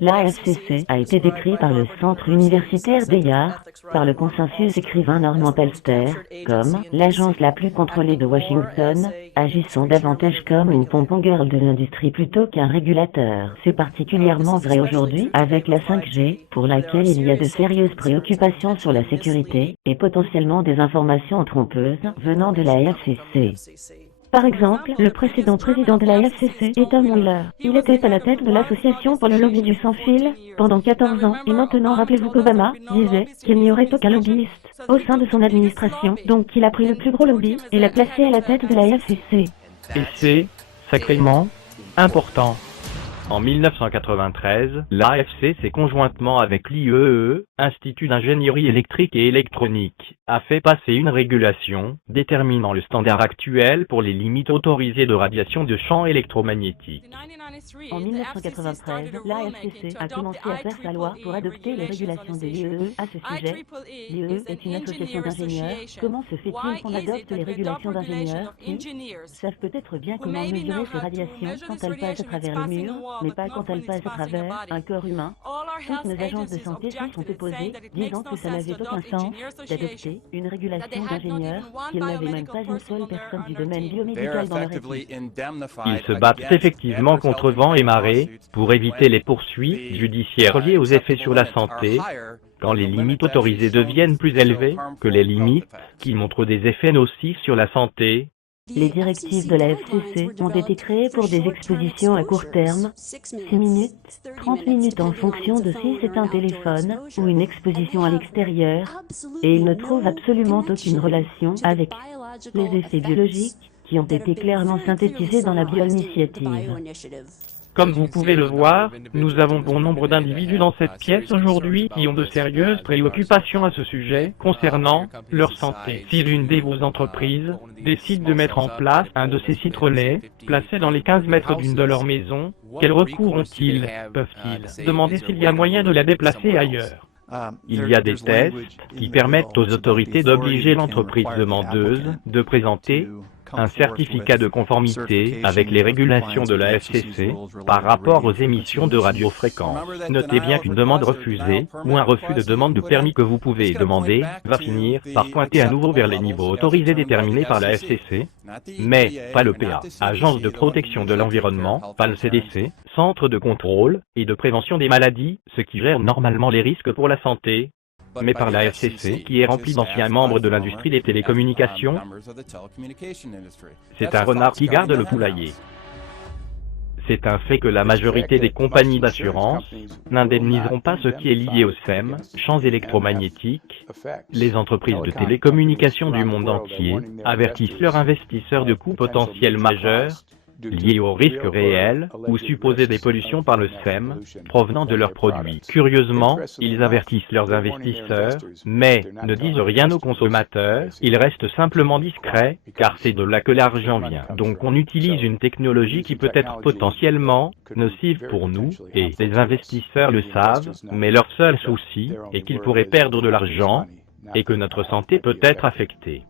La FCC a été décrit par le Centre universitaire d'Eyard, par le consensus écrivain Norman Pelster, comme l'agence la plus contrôlée de Washington, agissant davantage comme une pompon girl de l'industrie plutôt qu'un régulateur. C'est particulièrement vrai aujourd'hui avec la 5G, pour laquelle il y a de sérieuses préoccupations sur la sécurité et potentiellement des informations trompeuses venant de la FCC. Par exemple, le précédent président de la FCC est Tom Wheeler. Il était à la tête de l'association pour le lobby du sans-fil pendant 14 ans et maintenant rappelez-vous qu'Obama disait qu'il n'y aurait aucun lobbyiste au sein de son administration, donc il a pris le plus gros lobby et l'a placé à la tête de la FCC. Et c'est sacrément important. En 1993, l'AFC s'est conjointement avec l'IEEE, Institut d'ingénierie électrique et électronique, a fait passer une régulation déterminant le standard actuel pour les limites autorisées de radiation de champs électromagnétiques. En 1993, l'AFCC a commencé à faire sa loi pour adopter les régulations de l'IEEE à ce sujet. L'IEEE est une association d'ingénieurs. Comment se fait-il qu'on adopte les régulations d'ingénieurs qui savent peut-être bien comment mesurer ces radiations quand elles passent à travers le mur, mais pas quand elles passent à travers un corps humain? Toutes nos agences de santé s'y sont opposées, disant que ça n'avait aucun sens d'adopter une régulation d'ingénieurs, qu'ils n'avaient même pas une seule personne du domaine biomédical dans leur équipe. Ils se battent effectivement contre vent et marée pour éviter les poursuites judiciaires liées aux effets sur la santé, quand les limites autorisées deviennent plus élevées que les limites qui montrent des effets nocifs sur la santé. Les directives de la FCC ont été créées pour des expositions à court terme, 6 minutes, 30 minutes en fonction de si c'est un téléphone ou une exposition à l'extérieur, et ils ne trouvent absolument aucune relation avec les effets biologiques qui ont été clairement synthétisés dans la bioinitiative. Comme vous pouvez le voir, nous avons bon nombre d'individus dans cette pièce aujourd'hui qui ont de sérieuses préoccupations à ce sujet concernant leur santé. Si l'une de vos entreprises décide de mettre en place un de ces sites relais, placés dans les 15 mètres d'une de leurs maisons, quels recours ont-ils? Peuvent-ils demander s'il y a moyen de la déplacer ailleurs? Il y a des tests qui permettent aux autorités d'obliger l'entreprise demandeuse de présenter un certificat de conformité avec les régulations de la FCC par rapport aux émissions de radiofréquences. Notez bien qu'une demande refusée ou un refus de demande de permis que vous pouvez demander va finir par pointer à nouveau vers les niveaux autorisés déterminés par la FCC, mais pas le PA, Agence de protection de l'environnement, pas le CDC, Centre de contrôle et de prévention des maladies, ce qui gère normalement les risques pour la santé, mais par la FCC, qui est remplie d'anciens membres de l'industrie des télécommunications. C'est un renard qui garde le poulailler. C'est un fait que la majorité des compagnies d'assurance n'indemniseront pas ce qui est lié aux SEM, champs électromagnétiques. Les entreprises de télécommunications du monde entier avertissent leurs investisseurs de coûts potentiels majeurs liés aux risques réels ou supposés des pollutions par le SEM provenant de leurs produits. Curieusement, ils avertissent leurs investisseurs, mais ne disent rien aux consommateurs, ils restent simplement discrets, car c'est de là que l'argent vient. Donc on utilise une technologie qui peut être potentiellement nocive pour nous, et les investisseurs le savent, mais leur seul souci est qu'ils pourraient perdre de l'argent, et que notre santé peut être affectée.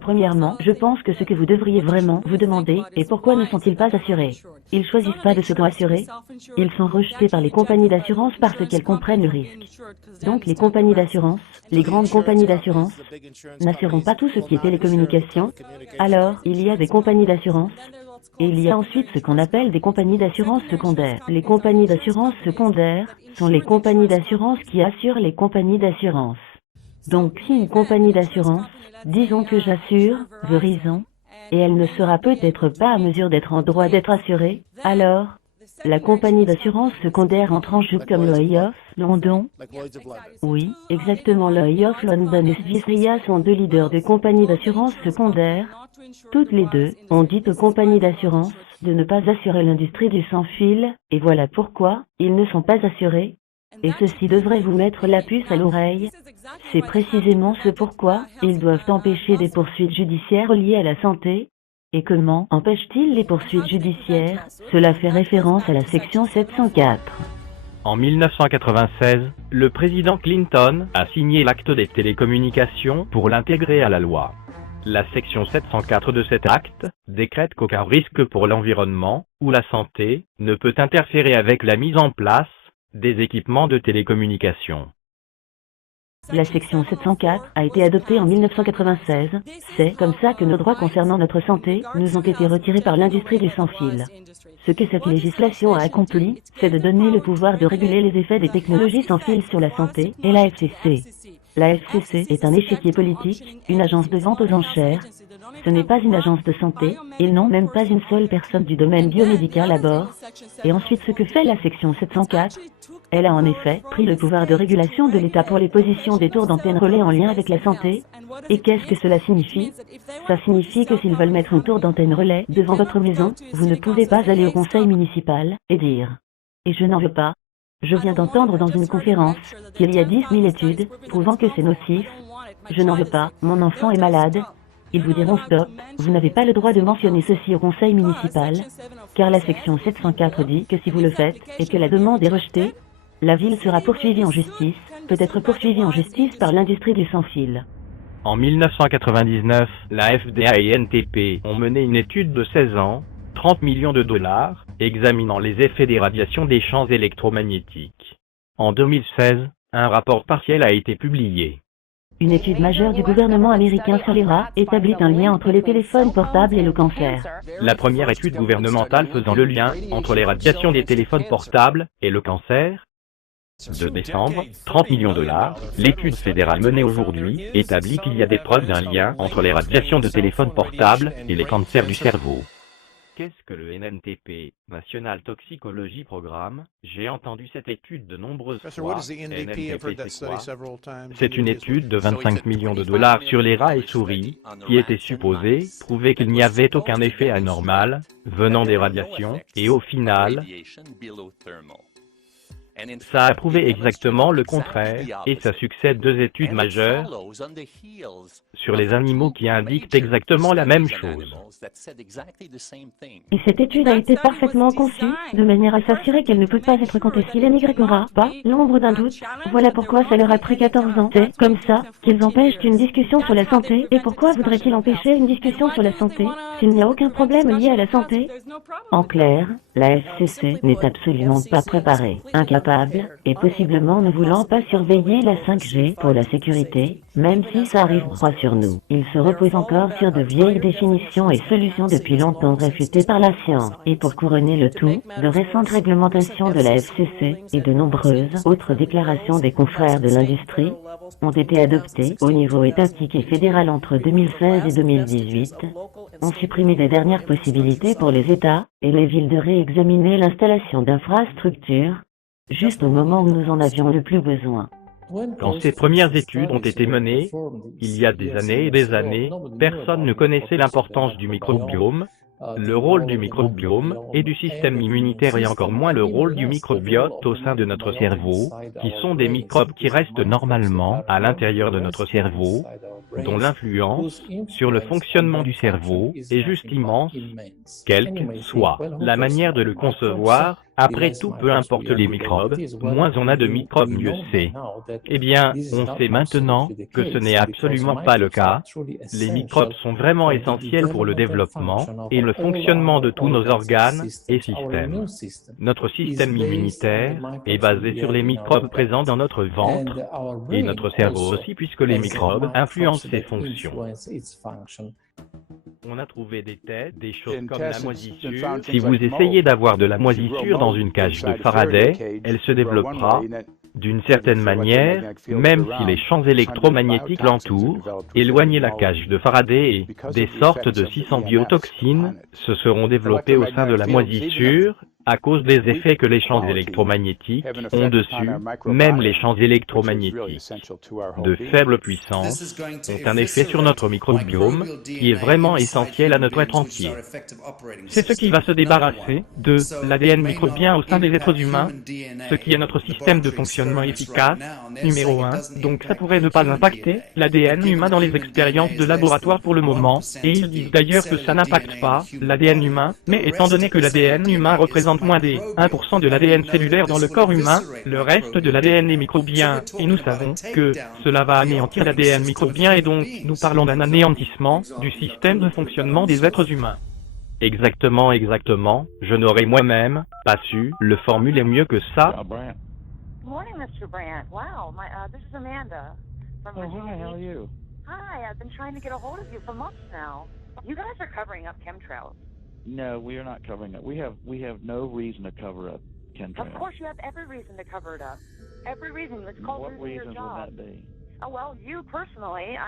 Premièrement, je pense que ce que vous devriez vraiment vous demander est pourquoi ne sont-ils pas assurés? Ils choisissent pas de se assurer. Ils sont rejetés par les compagnies d'assurance parce qu'elles comprennent le risque. Donc les compagnies d'assurance, les grandes compagnies d'assurance, n'assureront pas tout ce qui est télécommunications. Alors, il y a des compagnies d'assurance. Et il y a ensuite ce qu'on appelle des compagnies d'assurance secondaires. Les compagnies d'assurance secondaires sont les compagnies d'assurance qui assurent les compagnies d'assurance. Donc si une compagnie d'assurance, disons que j'assure Verizon, et elle ne sera peut-être pas à mesure d'être en droit d'être assurée, alors, la compagnie d'assurance secondaire entre en jeu comme Lloyd's London. Oui, exactement, Lloyd's London et SVCA sont deux leaders de compagnies d'assurance secondaires. Toutes les deux ont dit aux compagnies d'assurance de ne pas assurer l'industrie du sans-fil, et voilà pourquoi ils ne sont pas assurés. Et ceci devrait vous mettre la puce à l'oreille. C'est précisément ce pourquoi ils doivent empêcher des poursuites judiciaires liées à la santé. Et comment empêchent-ils les poursuites judiciaires? Cela fait référence à la section 704. En 1996, le président Clinton a signé l'acte des télécommunications pour l'intégrer à la loi. La section 704 de cet acte décrète qu'aucun risque pour l'environnement ou la santé ne peut interférer avec la mise en place des équipements de télécommunication. La section 704 a été adoptée en 1996. C'est comme ça que nos droits concernant notre santé nous ont été retirés par l'industrie du sans-fil. Ce que cette législation a accompli, c'est de donner le pouvoir de réguler les effets des technologies sans fil sur la santé et la FCC. La FCC est un échiquier politique, une agence de vente aux enchères. Ce n'est pas une agence de santé, ils n'ont même pas une seule personne du domaine biomédical à bord. Et ensuite ce que fait la section 704, elle a en effet pris le pouvoir de régulation de l'État pour les positions des tours d'antenne relais en lien avec la santé. Et qu'est-ce que cela signifie? Ça signifie que s'ils veulent mettre une tour d'antenne relais devant votre maison, vous ne pouvez pas aller au conseil municipal et dire « Et je n'en veux pas ». Je viens d'entendre dans une conférence qu'il y a 10 000 études prouvant que c'est nocif. Je n'en veux pas, mon enfant est malade. Ils vous diront stop, vous n'avez pas le droit de mentionner ceci au conseil municipal, car la section 704 dit que si vous le faites et que la demande est rejetée, la ville sera poursuivie en justice, peut-être poursuivie en justice par l'industrie du sans-fil. En 1999, la FDA et NTP ont mené une étude de 16 ans, 30 millions de dollars, examinant les effets des radiations des champs électromagnétiques. En 2016, un rapport partiel a été publié. Une étude majeure du gouvernement américain sur les rats établit un lien entre les téléphones portables et le cancer. La première étude gouvernementale faisant le lien entre les radiations des téléphones portables et le cancer. De décembre, 30 millions de dollars, l'étude fédérale menée aujourd'hui établit qu'il y a des preuves d'un lien entre les radiations de téléphones portables et les cancers du cerveau. Qu'est-ce que le NNTP, National Toxicology Programme? J'ai entendu cette étude de nombreuses fois. NNTP, c'est quoi? C'est une étude de 25 millions de dollars sur les rats et souris, qui était supposée prouver qu'il n'y avait aucun effet anormal venant des radiations, et au final, ça a prouvé exactement le contraire, et ça succède deux études majeures sur les animaux qui indiquent exactement la même chose. Et cette étude a été parfaitement conçue, de manière à s'assurer qu'elle ne peut pas être contestée. Elle n'aura pas l'ombre d'un doute. Voilà pourquoi ça leur a pris 14 ans. C'est comme ça qu'ils empêchent une discussion sur la santé. Et pourquoi voudraient-ils empêcher une discussion sur la santé s'il n'y a aucun problème lié à la santé? En clair, la FCC n'est absolument pas préparée, incapable, et possiblement ne voulant pas surveiller la 5G pour la sécurité, même si ça arrive droit sur nous. Il se repose encore sur de vieilles définitions et solutions depuis longtemps réfutées par la science. Et pour couronner le tout, de récentes réglementations de la FCC et de nombreuses autres déclarations des confrères de l'industrie ont été adoptées au niveau étatique et fédéral entre 2016 et 2018. ont supprimé les dernières possibilités pour les États et les villes de réexaminer l'installation d'infrastructures, juste au moment où nous en avions le plus besoin. Quand ces premières études ont été menées, il y a des années, personne ne connaissait l'importance du microbiome, le rôle du microbiome et du système immunitaire et encore moins le rôle du microbiote au sein de notre cerveau, qui sont des microbes qui restent normalement à l'intérieur de notre cerveau, dont l'influence sur le fonctionnement du cerveau est juste immense, quelle que soit la manière de le concevoir. Après tout, peu importe les microbes, moins on a de microbes, mieux c'est. Eh bien, on sait maintenant que ce n'est absolument pas le cas. Les microbes sont vraiment essentiels pour le développement et le fonctionnement de tous nos organes et systèmes. Notre système immunitaire est basé sur les microbes présents dans notre ventre et notre cerveau aussi, puisque les microbes influencent ses fonctions. On a trouvé des têtes, des choses comme la moisissure. Si vous essayez d'avoir de la moisissure dans une cage de Faraday, elle se développera d'une certaine manière, même si les champs électromagnétiques l'entourent. Éloignez la cage de Faraday et des sortes de 600 biotoxines se seront développées au sein de la moisissure à cause des effets que les champs électromagnétiques ont dessus. Même les champs électromagnétiques de faible puissance ont un effet sur notre microbiome qui est vraiment essentiel à notre être entier. C'est ce qui va se débarrasser de l'ADN microbien au sein des êtres humains, ce qui est notre système de fonctionnement efficace, numéro 1. Donc ça pourrait ne pas impacter l'ADN humain dans les expériences de laboratoire pour le moment, et ils disent d'ailleurs que ça n'impacte pas l'ADN humain, mais étant donné que l'ADN humain représente moins des 1% de l'ADN cellulaire dans le corps humain, le reste de l'ADN est microbien, et nous savons que cela va anéantir l'ADN microbien et donc nous parlons d'un anéantissement du système de fonctionnement des êtres humains. Exactement, je n'aurais moi-même pas su le formuler mieux que ça. Good morning, Mr. Brandt. Wow, this is Amanda from Virginia. Hi, how are you? Hi, I've been trying to get a hold of you for months now. You guys are covering up chemtrails. No, we are not covering it. We have no reason to cover up chemtrails. Of course, you have every reason to cover it up. Every reason. It's called What losing your reasons job. would that be? Oh, well, you personally,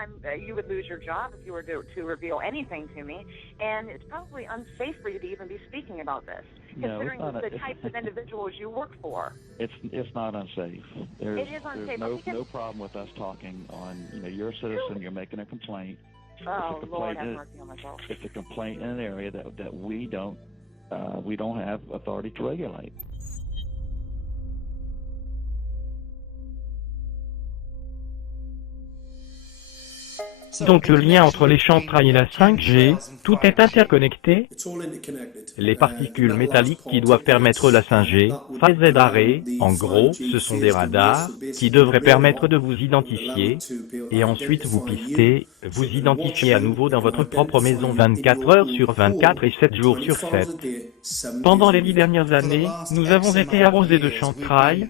you would lose your job if you were to reveal anything to me, and it's probably unsafe for you to even be speaking about this, No, considering it's not the types of individuals you work for. It's not unsafe. It is unsafe. There's no problem with us talking on. You're a citizen. You're making a complaint. Oh, Lord, have mercy on my soul. It's a complaint in an area that we don't have authority to regulate. Donc le lien entre les chantrails et la 5G, tout est interconnecté. Les particules métalliques qui doivent permettre la 5G, phase d'arrêt, en gros, ce sont des radars qui devraient permettre de vous identifier et ensuite vous pister, vous identifier à nouveau dans votre propre maison 24 heures sur 24 et 7 jours sur 7. Pendant les 10 dernières années, nous avons été arrosés de chantrail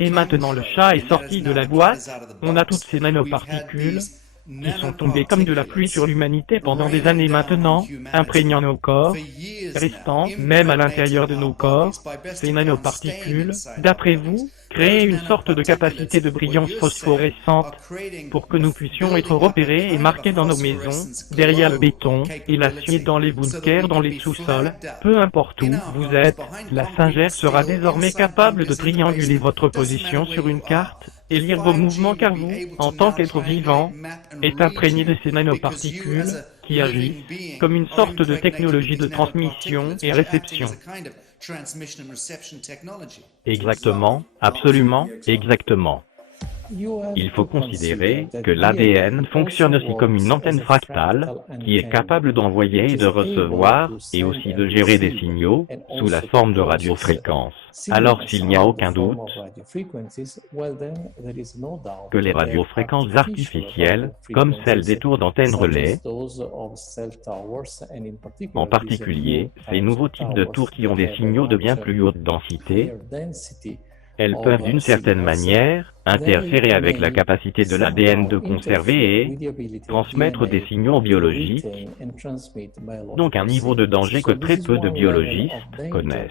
et maintenant le chat est sorti de la boîte, on a toutes ces nanoparticules qui sont tombés comme de la pluie sur l'humanité pendant des années maintenant, imprégnant nos corps, restant même à l'intérieur de nos corps, ces nanoparticules, d'après vous, créer une sorte de capacité de brillance phosphorescente pour que nous puissions être repérés et marqués dans nos maisons, derrière le béton et l'acier, dans les bunkers, dans les sous-sols, peu importe où vous êtes, la 5G sera désormais capable de trianguler votre position sur une carte et lire vos mouvements car vous, en tant qu'être vivant, êtes imprégné de ces nanoparticules qui agissent comme une sorte de technologie de transmission et réception. Exactement, absolument, exactement. Il faut considérer que l'ADN fonctionne aussi comme une antenne fractale qui est capable d'envoyer et de recevoir et aussi de gérer des signaux sous la forme de radiofréquences. Alors s'il n'y a aucun doute que les radiofréquences artificielles, comme celles des tours d'antenne relais, en particulier ces nouveaux types de tours qui ont des signaux de bien plus haute densité, elles peuvent d'une certaine manière interférer avec la capacité de l'ADN de conserver et transmettre des signaux biologiques, donc un niveau de danger que très peu de biologistes connaissent.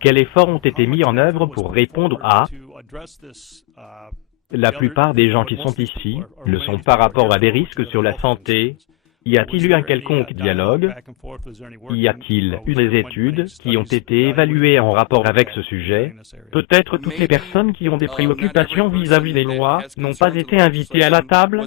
Quels efforts ont été mis en œuvre pour répondre à La plupart des gens qui sont ici le sont par rapport à des risques sur la santé. Y a-t-il eu un quelconque dialogue? Y a-t-il eu des études qui ont été évaluées en rapport avec ce sujet? Peut-être toutes les personnes qui ont des préoccupations vis-à-vis des lois n'ont pas été invitées à la table?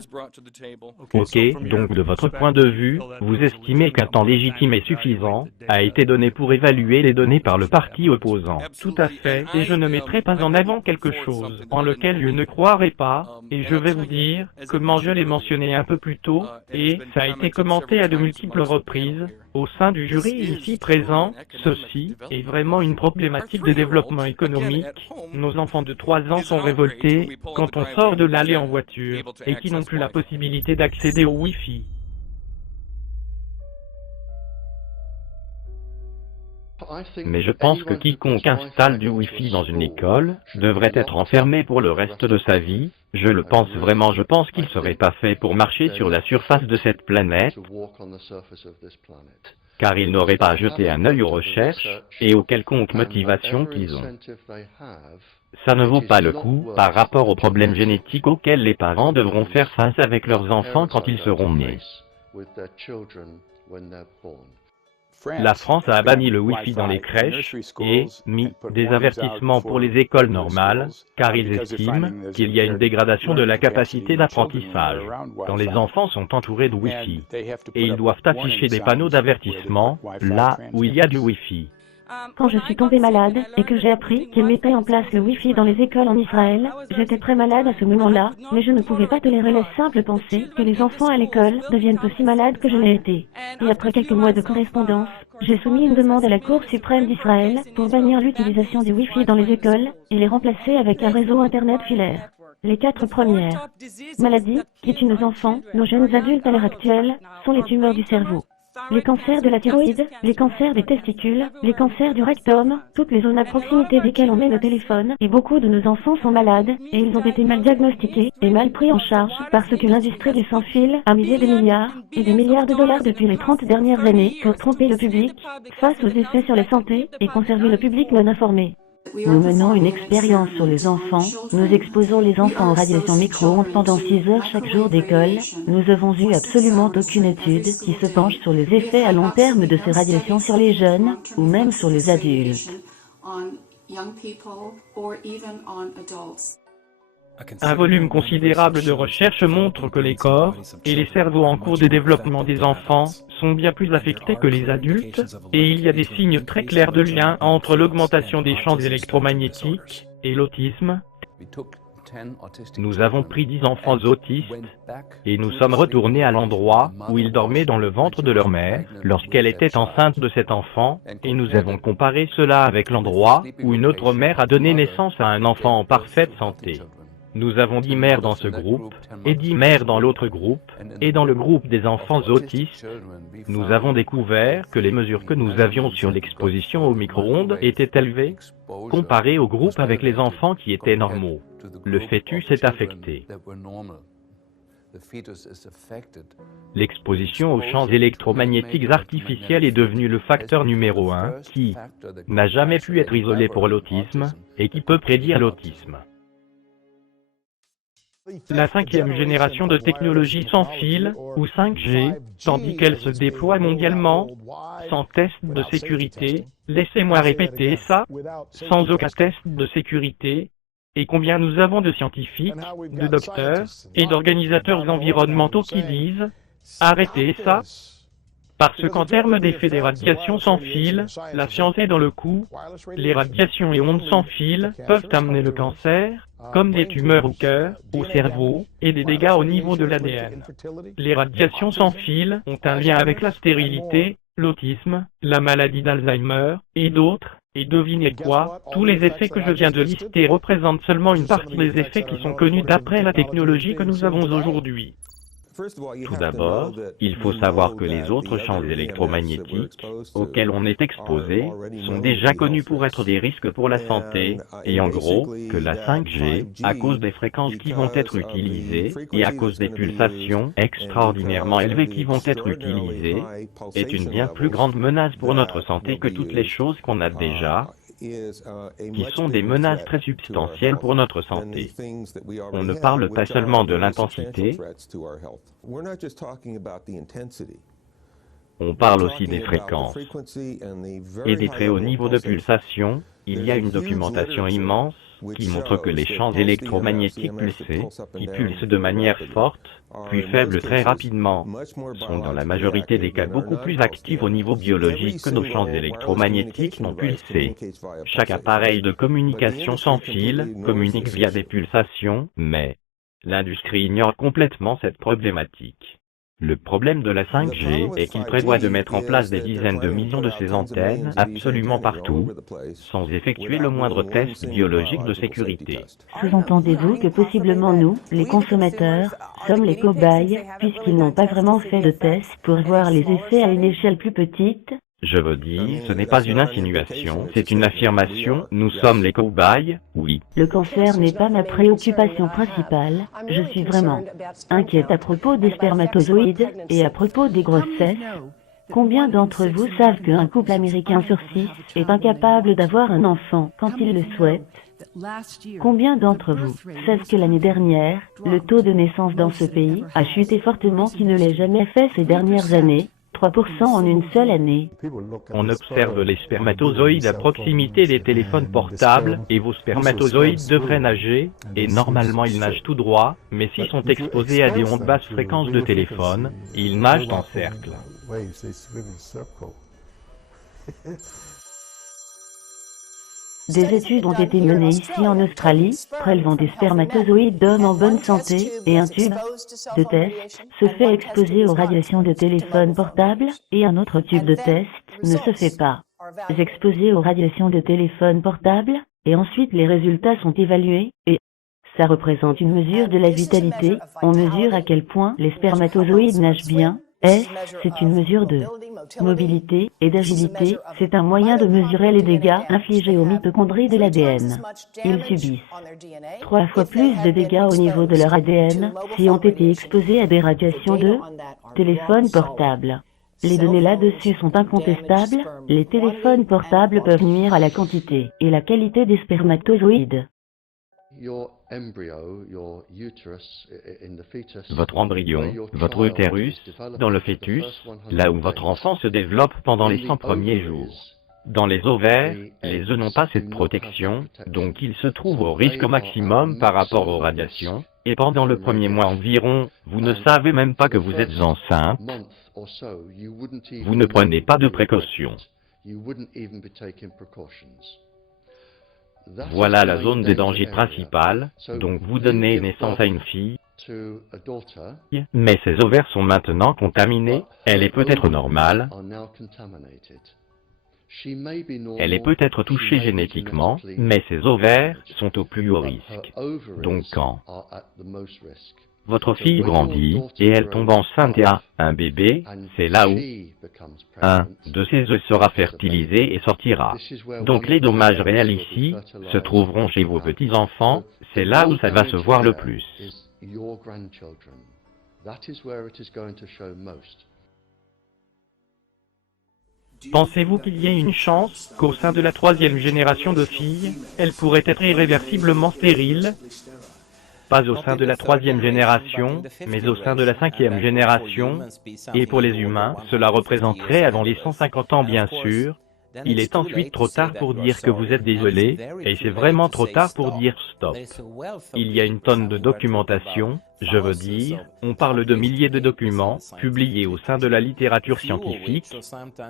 Ok, donc de votre point de vue, vous estimez qu'un temps légitime et suffisant a été donné pour évaluer les données par le parti opposant. Tout à fait, et je ne mettrai pas en avant quelque chose en lequel je ne croirais pas, et je vais vous dire comment je l'ai mentionné un peu plus tôt, et ça a été commenté à de multiples reprises au sein du jury ici présent. Ceci est vraiment une problématique de développement économique. Nos enfants de 3 ans sont révoltés quand on sort de l'allée en voiture et qui n'ont plus la possibilité d'accéder au Wi-Fi. Mais je pense que quiconque installe du Wi-Fi dans une école devrait être enfermé pour le reste de sa vie. Je le pense vraiment, je pense qu'il ne serait pas fait pour marcher sur la surface de cette planète, car ils n'auraient pas jeté un œil aux recherches et aux quelconques motivations qu'ils ont. Ça ne vaut pas le coup par rapport aux problèmes génétiques auxquels les parents devront faire face avec leurs enfants quand ils seront nés. La France a banni le Wi-Fi dans les crèches et mis des avertissements pour les écoles normales, car ils estiment qu'il y a une dégradation de la capacité d'apprentissage quand les enfants sont entourés de Wi-Fi. Et ils doivent afficher des panneaux d'avertissement là où il y a du Wi-Fi. Quand je suis tombée malade et que j'ai appris qu'ils mettaient en place le Wi-Fi dans les écoles en Israël, j'étais très malade à ce moment-là, mais je ne pouvais pas tolérer la simple pensée que les enfants à l'école deviennent aussi malades que je l'ai été. Et après quelques mois de correspondance, j'ai soumis une demande à la Cour suprême d'Israël pour bannir l'utilisation du Wi-Fi dans les écoles et les remplacer avec un réseau Internet filaire. Les 4 premières maladies qui tuent nos enfants, nos jeunes adultes à l'heure actuelle, sont les tumeurs du cerveau, les cancers de la thyroïde, les cancers des testicules, les cancers du rectum, toutes les zones à proximité desquelles on met le téléphone, et beaucoup de nos enfants sont malades, et ils ont été mal diagnostiqués et mal pris en charge parce que l'industrie du sans-fil a misé des milliards et des milliards de dollars depuis les 30 dernières années pour tromper le public face aux effets sur la santé et conserver le public non informé. Nous menons une expérience sur les enfants, nous exposons les enfants aux radiations micro-ondes pendant 6 heures chaque jour d'école. Nous avons eu absolument aucune étude qui se penche sur les effets à long terme de ces radiations sur les jeunes, ou même sur les adultes. Un volume considérable de recherches montre que les corps et les cerveaux en cours de développement des enfants sont bien plus affectés que les adultes, et il y a des signes très clairs de lien entre l'augmentation des champs électromagnétiques et l'autisme. Nous avons pris 10 enfants autistes et nous sommes retournés à l'endroit où ils dormaient dans le ventre de leur mère lorsqu'elle était enceinte de cet enfant, et nous avons comparé cela avec l'endroit où une autre mère a donné naissance à un enfant en parfaite santé. Nous avons 10 mères dans ce groupe, et 10 mères dans l'autre groupe, et dans le groupe des enfants autistes, nous avons découvert que les mesures que nous avions sur l'exposition au micro-ondes étaient élevées, comparées au groupe avec les enfants qui étaient normaux. Le fœtus est affecté. L'exposition aux champs électromagnétiques artificiels est devenue le facteur numéro 1 qui n'a jamais pu être isolé pour l'autisme, et qui peut prédire l'autisme. La 5e génération de technologie sans fil, ou 5G, tandis qu'elle se déploie mondialement, sans test de sécurité, laissez-moi répéter ça, sans aucun test de sécurité, et combien nous avons de scientifiques, de docteurs, et d'organisateurs environnementaux qui disent « Arrêtez ça ». Parce qu'en termes d'effet des radiations sans fil, la science est dans le coup. Les radiations et ondes sans fil peuvent amener le cancer, comme des tumeurs au cœur, au cerveau, et des dégâts au niveau de l'ADN. Les radiations sans fil ont un lien avec la stérilité, l'autisme, la maladie d'Alzheimer, et d'autres. Et devinez quoi, tous les effets que je viens de lister représentent seulement une partie des effets qui sont connus d'après la technologie que nous avons aujourd'hui. Tout d'abord, il faut savoir que les autres champs électromagnétiques auxquels on est exposé sont déjà connus pour être des risques pour la santé, et en gros, que la 5G, à cause des fréquences qui vont être utilisées, et à cause des pulsations extraordinairement élevées qui vont être utilisées, est une bien plus grande menace pour notre santé que toutes les choses qu'on a déjà qui sont des menaces très substantielles pour notre santé. On ne parle pas seulement de l'intensité, on parle aussi des fréquences et des très hauts niveaux de pulsation. Il y a une documentation immense qui montre que les champs électromagnétiques pulsés, qui pulsent de manière forte, puis faibles très rapidement, sont dans la majorité des cas beaucoup plus actifs au niveau biologique que nos champs électromagnétiques non pulsés. Chaque appareil de communication sans fil communique via des pulsations, mais l'industrie ignore complètement cette problématique. Le problème de la 5G est qu'il prévoit de mettre en place des dizaines de millions de ces antennes absolument partout, sans effectuer le moindre test biologique de sécurité. Sous-entendez-vous que possiblement nous, les consommateurs, sommes les cobayes, puisqu'ils n'ont pas vraiment fait de tests pour voir les effets à une échelle plus petite? Je veux dire, ce n'est pas une insinuation, c'est une affirmation, nous sommes les cobayes, oui. Le cancer n'est pas ma préoccupation principale, je suis vraiment inquiète à propos des spermatozoïdes et à propos des grossesses. Combien d'entre vous savent qu'un couple américain sur 6 est incapable d'avoir un enfant quand il le souhaite? Combien d'entre vous savent que l'année dernière, le taux de naissance dans ce pays a chuté fortement qui ne l'ait jamais fait ces dernières années? 3% en une seule année. On observe les spermatozoïdes à proximité des téléphones portables, et vos spermatozoïdes devraient nager, et normalement ils nagent tout droit, mais s'ils sont exposés à des ondes basses fréquences de téléphone, ils nagent en cercle. Des études ont été menées ici en Australie, prélevant des spermatozoïdes d'hommes en bonne santé, et un tube de test se fait exposer aux radiations de téléphone portable, et un autre tube de test ne se fait pas exposer aux radiations de téléphone portable, et ensuite les résultats sont évalués, et ça représente une mesure de la vitalité, on mesure à quel point les spermatozoïdes nagent bien. C'est une mesure de mobilité et d'agilité, c'est un moyen de mesurer les dégâts infligés aux mitochondries de l'ADN. Ils subissent 3 fois plus de dégâts au niveau de leur ADN si ont été exposés à des radiations de téléphone portable. Les données là-dessus sont incontestables, les téléphones portables peuvent nuire à la quantité et la qualité des spermatozoïdes. Votre embryon, votre utérus, dans le fœtus, là où votre enfant se développe pendant les 100 premiers jours. Dans les ovaires, les œufs n'ont pas cette protection, donc ils se trouvent au risque maximum par rapport aux radiations, et pendant le premier mois environ, vous ne savez même pas que vous êtes enceinte, vous ne prenez pas de précautions. Voilà la zone de danger principale, donc vous donnez naissance à une fille, mais ses ovaires sont maintenant contaminés, elle est peut-être normale, elle est peut-être touchée génétiquement, mais ses ovaires sont au plus haut risque. Donc quand votre fille grandit et elle tombe enceinte et a un bébé, c'est là où un de ses œufs sera fertilisé et sortira. Donc les dommages réels ici se trouveront chez vos petits-enfants, c'est là où ça va se voir le plus. Pensez-vous qu'il y ait une chance qu'au sein de la 3e génération de filles, elles pourraient être irréversiblement stériles? Pas au sein de la 3e génération, mais au sein de la 5e génération, et pour les humains, cela représenterait avant les 150 ans bien sûr. Il est ensuite trop tard pour dire que vous êtes désolé, et c'est vraiment trop tard pour dire stop. Il y a une tonne de documentation, je veux dire, on parle de milliers de documents, publiés au sein de la littérature scientifique,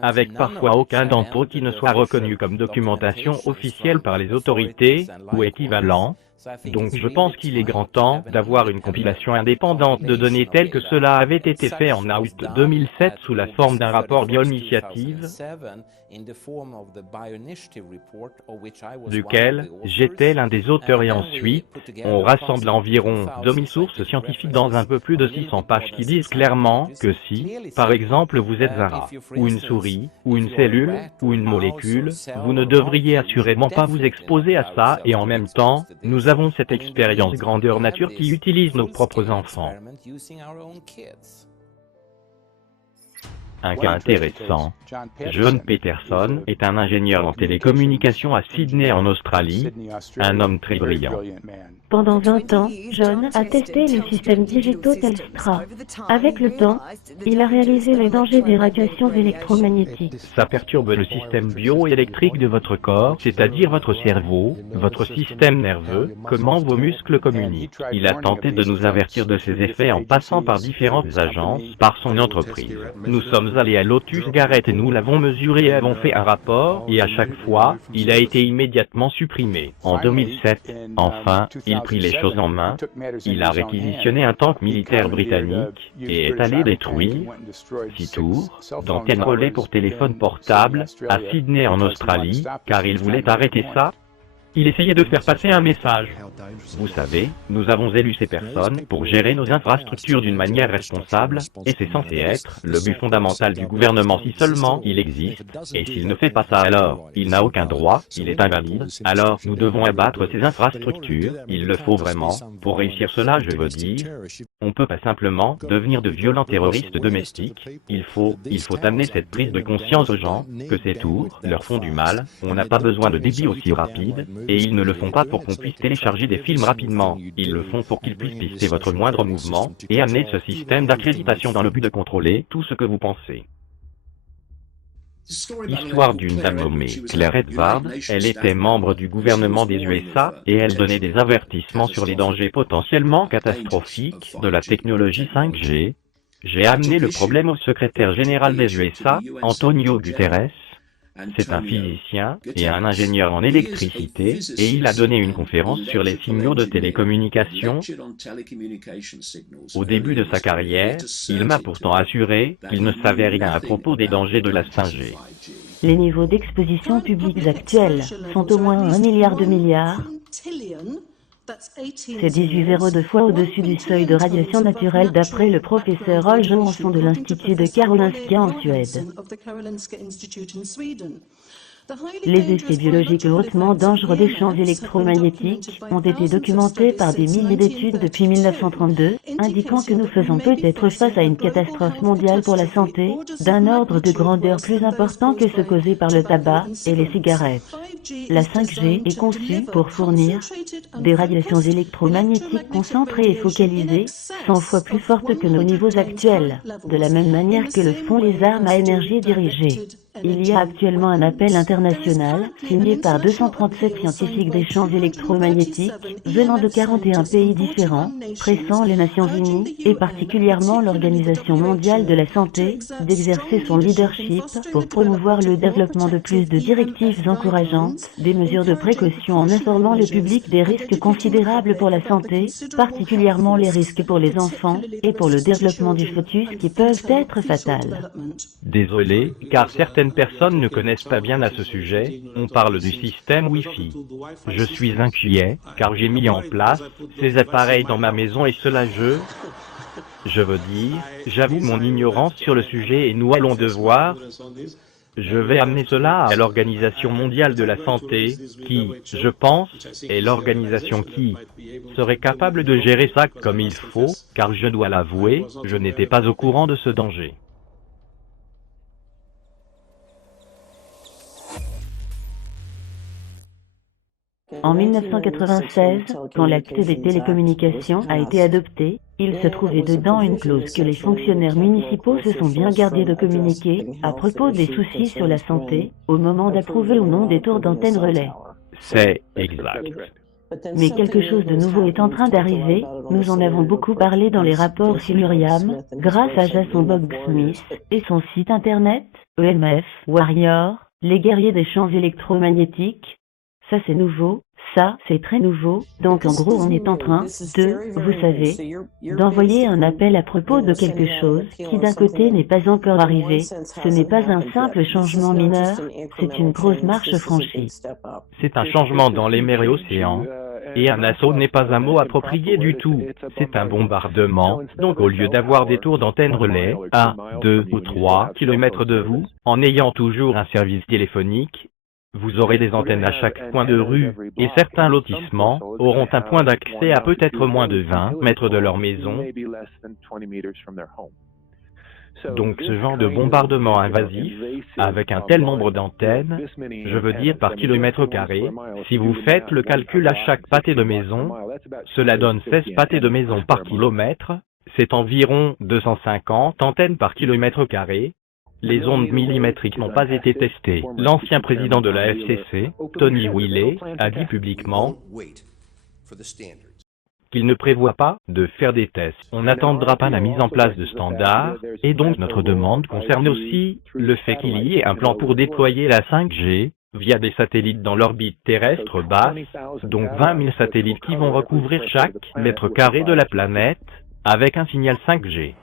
avec parfois aucun d'entre eux qui ne soit reconnu comme documentation officielle par les autorités, ou équivalent. Donc je pense qu'il est grand temps d'avoir une compilation indépendante de données telles que cela avait été fait en août 2007 sous la forme d'un rapport BioInitiative, duquel j'étais l'un des auteurs, et ensuite, on rassemble environ 2000 sources scientifiques dans un peu plus de 600 pages qui disent clairement que si, par exemple, vous êtes un rat, ou une souris, ou une cellule, ou une molécule, vous ne devriez assurément pas vous exposer à ça, et en même temps, nous avons cette expérience grandeur nature qui utilise nos propres enfants. Un cas intéressant. John Peterson est un ingénieur en télécommunications à Sydney en Australie, un homme très brillant. Pendant 20 ans, John a testé le système Digito Telstra. Avec le temps, il a réalisé les dangers des radiations électromagnétiques. Ça perturbe le système bioélectrique de votre corps, c'est-à-dire votre cerveau, votre système nerveux, comment vos muscles communiquent. Il a tenté de nous avertir de ces effets en passant par différentes agences, par son entreprise. Nous sommes allés à Lotus Garrett et nous l'avons mesuré et avons fait un rapport, et à chaque fois, il a été immédiatement supprimé. En 2007, enfin, il prit les choses en main, il a réquisitionné un tank militaire britannique et est allé détruire 6 tours d'antennes relais pour téléphone portable à Sydney en Australie, car il voulait arrêter ça. Il essayait de faire passer un message. Vous savez, nous avons élu ces personnes pour gérer nos infrastructures d'une manière responsable, et c'est censé être le but fondamental du gouvernement si seulement il existe, et s'il ne fait pas ça alors, il n'a aucun droit, il est invalide, alors nous devons abattre ces infrastructures, il le faut vraiment, pour réussir cela je veux dire, on peut pas simplement devenir de violents terroristes domestiques, il faut amener cette prise de conscience aux gens, que ces tours leur font du mal, on n'a pas besoin de débit aussi rapide, et ils ne le font pas pour qu'on puisse télécharger des films rapidement, ils le font pour qu'ils puissent pister votre moindre mouvement, et amener ce système d'accréditation dans le but de contrôler tout ce que vous pensez. Histoire d'une dame nommée Claire Edwards, elle était membre du gouvernement des USA, et elle donnait des avertissements sur les dangers potentiellement catastrophiques de la technologie 5G. J'ai amené le problème au secrétaire général des USA, Antonio Guterres. C'est un physicien et un ingénieur en électricité, et il a donné une conférence sur les signaux de télécommunication. Au début de sa carrière, il m'a pourtant assuré qu'il ne savait rien à propos des dangers de la 5G. Les niveaux d'exposition publics actuels sont au moins 1 milliard de milliards. C'est 18,2 fois au-dessus du seuil de radiation naturelle d'après le professeur Roy Johansson de l'Institut de Karolinska en Suède. Les effets biologiques hautement dangereux des champs électromagnétiques ont été documentés par des milliers d'études depuis 1932, indiquant que nous faisons peut-être face à une catastrophe mondiale pour la santé, d'un ordre de grandeur plus important que ce causé par le tabac et les cigarettes. La 5G est conçue pour fournir des radiations électromagnétiques concentrées et focalisées, 100 fois plus fortes que nos niveaux actuels, de la même manière que le font les armes à énergie dirigée. Il y a actuellement un appel international, signé par 237 scientifiques des champs électromagnétiques, venant de 41 pays différents, pressant les Nations Unies, et particulièrement l'Organisation mondiale de la santé, d'exercer son leadership pour promouvoir le développement de plus de directives encourageantes, des mesures de précaution en informant le public des risques considérables pour la santé, particulièrement les risques pour les enfants, et pour le développement du fœtus qui peuvent être fatals. Désolé, car certaines personnes ne connaissent pas bien à ce sujet, on parle du système Wi-Fi. Je suis inquiet, car j'ai mis en place ces appareils dans ma maison et cela je veux dire, j'avoue mon ignorance sur le sujet et nous allons devoir, je vais amener cela à l'Organisation mondiale de la santé, qui, je pense, est l'organisation qui serait capable de gérer ça comme il faut, car je dois l'avouer, je n'étais pas au courant de ce danger. En 1996, quand l'acte des télécommunications a été adopté, il se trouvait dedans une clause que les fonctionnaires municipaux se sont bien gardés de communiquer, à propos des soucis sur la santé, au moment d'approuver ou non des tours d'antenne relais. C'est exact. Mais quelque chose de nouveau est en train d'arriver, nous en avons beaucoup parlé dans les rapports Silurium, grâce à Jason Bogg-Smith et son site internet, EMF Warrior, les guerriers des champs électromagnétiques. Ça c'est nouveau, ça c'est très nouveau, donc en gros on est en train de, vous savez, d'envoyer un appel à propos de quelque chose qui d'un côté n'est pas encore arrivé, ce n'est pas un simple changement mineur, c'est une grosse marche franchie. C'est un changement dans les mers et océans, et un assaut n'est pas un mot approprié du tout, c'est un bombardement, donc au lieu d'avoir des tours d'antenne relais, à 2 ou 3 km de vous, en ayant toujours un service téléphonique, vous aurez des antennes à chaque coin de rue, et certains lotissements auront un point d'accès à peut-être moins de 20 mètres de leur maison. Donc ce genre de bombardement invasif, avec un tel nombre d'antennes, je veux dire par kilomètre carré, si vous faites le calcul à chaque pâté de maison, cela donne 16 pâtés de maison par kilomètre, c'est environ 250 antennes par kilomètre carré. Les ondes millimétriques n'ont pas été testées. L'ancien président de la FCC, Tony Wiley, a dit publiquement qu'il ne prévoit pas de faire des tests. On n'attendra pas la mise en place de standards, et donc notre demande concerne aussi le fait qu'il y ait un plan pour déployer la 5G via des satellites dans l'orbite terrestre basse, donc 20 000 satellites qui vont recouvrir chaque mètre carré de la planète avec un signal 5G.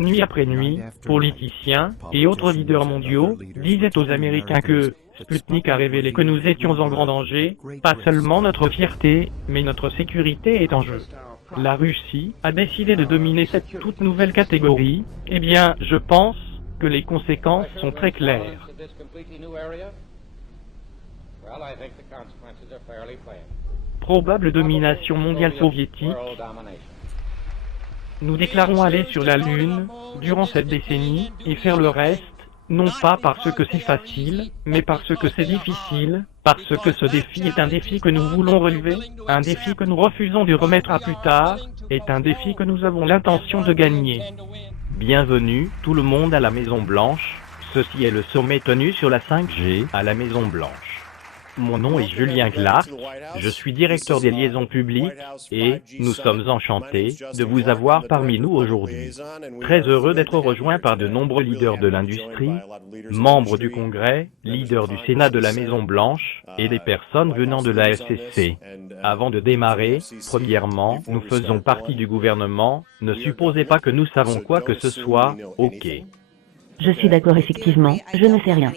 Nuit après nuit, politiciens et autres leaders mondiaux disaient aux Américains que Sputnik a révélé que nous étions en grand danger, pas seulement notre fierté, mais notre sécurité est en jeu. La Russie a décidé de dominer cette toute nouvelle catégorie. Eh bien, je pense que les conséquences sont très claires. Probable domination mondiale soviétique. Nous déclarons aller sur la Lune durant cette décennie et faire le reste, non pas parce que c'est facile, mais parce que c'est difficile, parce que ce défi est un défi que nous voulons relever, un défi que nous refusons de remettre à plus tard, est un défi que nous avons l'intention de gagner. Bienvenue, tout le monde à la Maison Blanche. Ceci est le sommet tenu sur la 5G à la Maison Blanche. Mon nom est Julien Clark, je suis directeur des liaisons publiques et nous sommes enchantés de vous avoir parmi nous aujourd'hui. Très heureux d'être rejoint par de nombreux leaders de l'industrie, membres du Congrès, leaders du Sénat de la Maison Blanche et des personnes venant de la FCC. Avant de démarrer, premièrement, nous faisons partie du gouvernement, ne supposez pas que nous savons quoi que ce soit, ok. Je suis d'accord effectivement, je ne sais rien.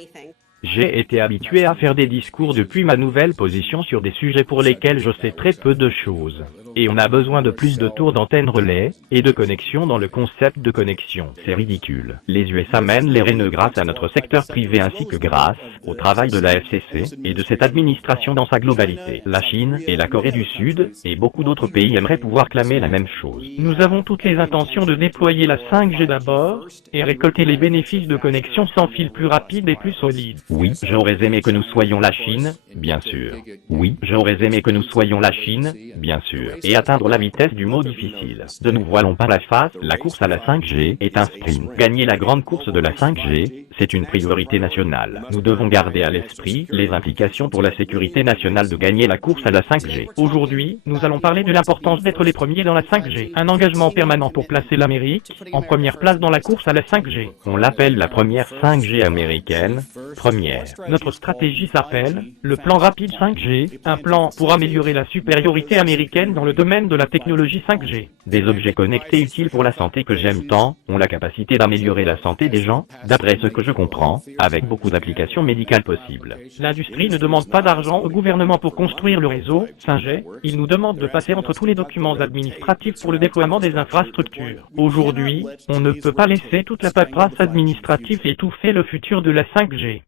J'ai été habitué à faire des discours depuis ma nouvelle position sur des sujets pour lesquels je sais très peu de choses. Et on a besoin de plus de tours d'antenne relais et de connexion dans le concept de connexion. C'est ridicule. Les USA mènent les rênes grâce à notre secteur privé ainsi que grâce au travail de la FCC et de cette administration dans sa globalité. La Chine et la Corée du Sud et beaucoup d'autres pays aimeraient pouvoir clamer la même chose. Nous avons toutes les intentions de déployer la 5G d'abord et récolter les bénéfices de connexion sans fil plus rapide et plus solide. Oui, j'aurais aimé que nous soyons la Chine, bien sûr. Oui, j'aurais aimé que nous soyons la Chine, bien sûr. Et atteindre la vitesse du mot difficile. Ne nous voilons pas la face, la course à la 5G est un sprint. Gagner la grande course de la 5G, c'est une priorité nationale. Nous devons garder à l'esprit les implications pour la sécurité nationale de gagner la course à la 5G. Aujourd'hui, nous allons parler de l'importance d'être les premiers dans la 5G. Un engagement permanent pour placer l'Amérique en première place dans la course à la 5G. On l'appelle la première 5G américaine, première. Notre stratégie s'appelle le plan rapide 5G, un plan pour améliorer la supériorité américaine dans le domaine de la technologie 5G. Des objets connectés utiles pour la santé que j'aime tant ont la capacité d'améliorer la santé des gens, d'après ce que je comprends, avec beaucoup d'applications médicales possibles. L'industrie ne demande pas d'argent au gouvernement pour construire le réseau 5G, il nous demande de passer entre tous les documents administratifs pour le déploiement des infrastructures. Aujourd'hui, on ne peut pas laisser toute la paperasse administrative étouffer le futur de la 5G.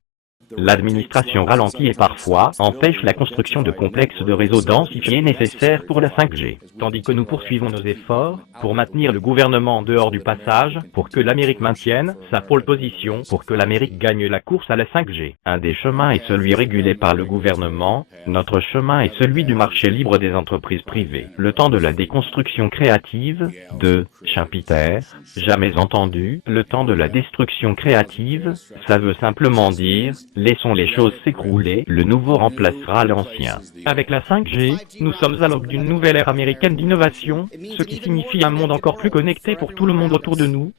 L'administration ralentit et parfois empêche la construction de complexes de réseaux densifiés nécessaires pour la 5G, tandis que nous poursuivons nos efforts pour maintenir le gouvernement en dehors du passage, pour que l'Amérique maintienne sa pole position, pour que l'Amérique gagne la course à la 5G. Un des chemins est celui régulé par le gouvernement, notre chemin est celui du marché libre des entreprises privées. Le temps de la déconstruction créative, de Schumpeter, jamais entendu, le temps de la destruction créative, ça veut simplement dire laissons les choses s'écrouler, le nouveau remplacera l'ancien. Avec la 5G, nous sommes à l'aube d'une nouvelle ère américaine d'innovation, ce qui signifie un monde encore plus connecté pour tout le monde autour de nous,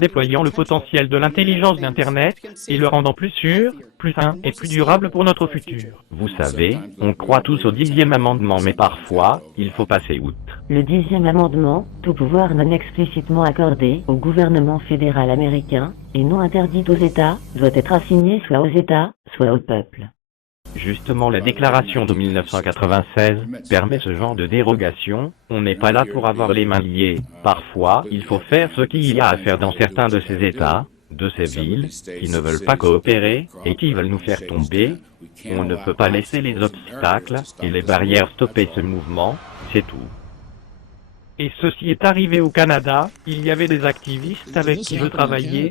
déployant le potentiel de l'intelligence d'Internet et le rendant plus sûr, plus sain et plus durable pour notre futur. Vous savez, on croit tous au 10e amendement mais parfois, il faut passer outre. Le 10e amendement, tout pouvoir non explicitement accordé au gouvernement fédéral américain et non interdit aux États, doit être assigné soit aux États, soit au peuple. Justement, la déclaration de 1996 permet ce genre de dérogation. On n'est pas là pour avoir les mains liées. Parfois, il faut faire ce qu'il y a à faire dans certains de ces États, de ces villes, qui ne veulent pas coopérer et qui veulent nous faire tomber. On ne peut pas laisser les obstacles et les barrières stopper ce mouvement. C'est tout. Et ceci est arrivé au Canada, il y avait des activistes avec qui je travaillais,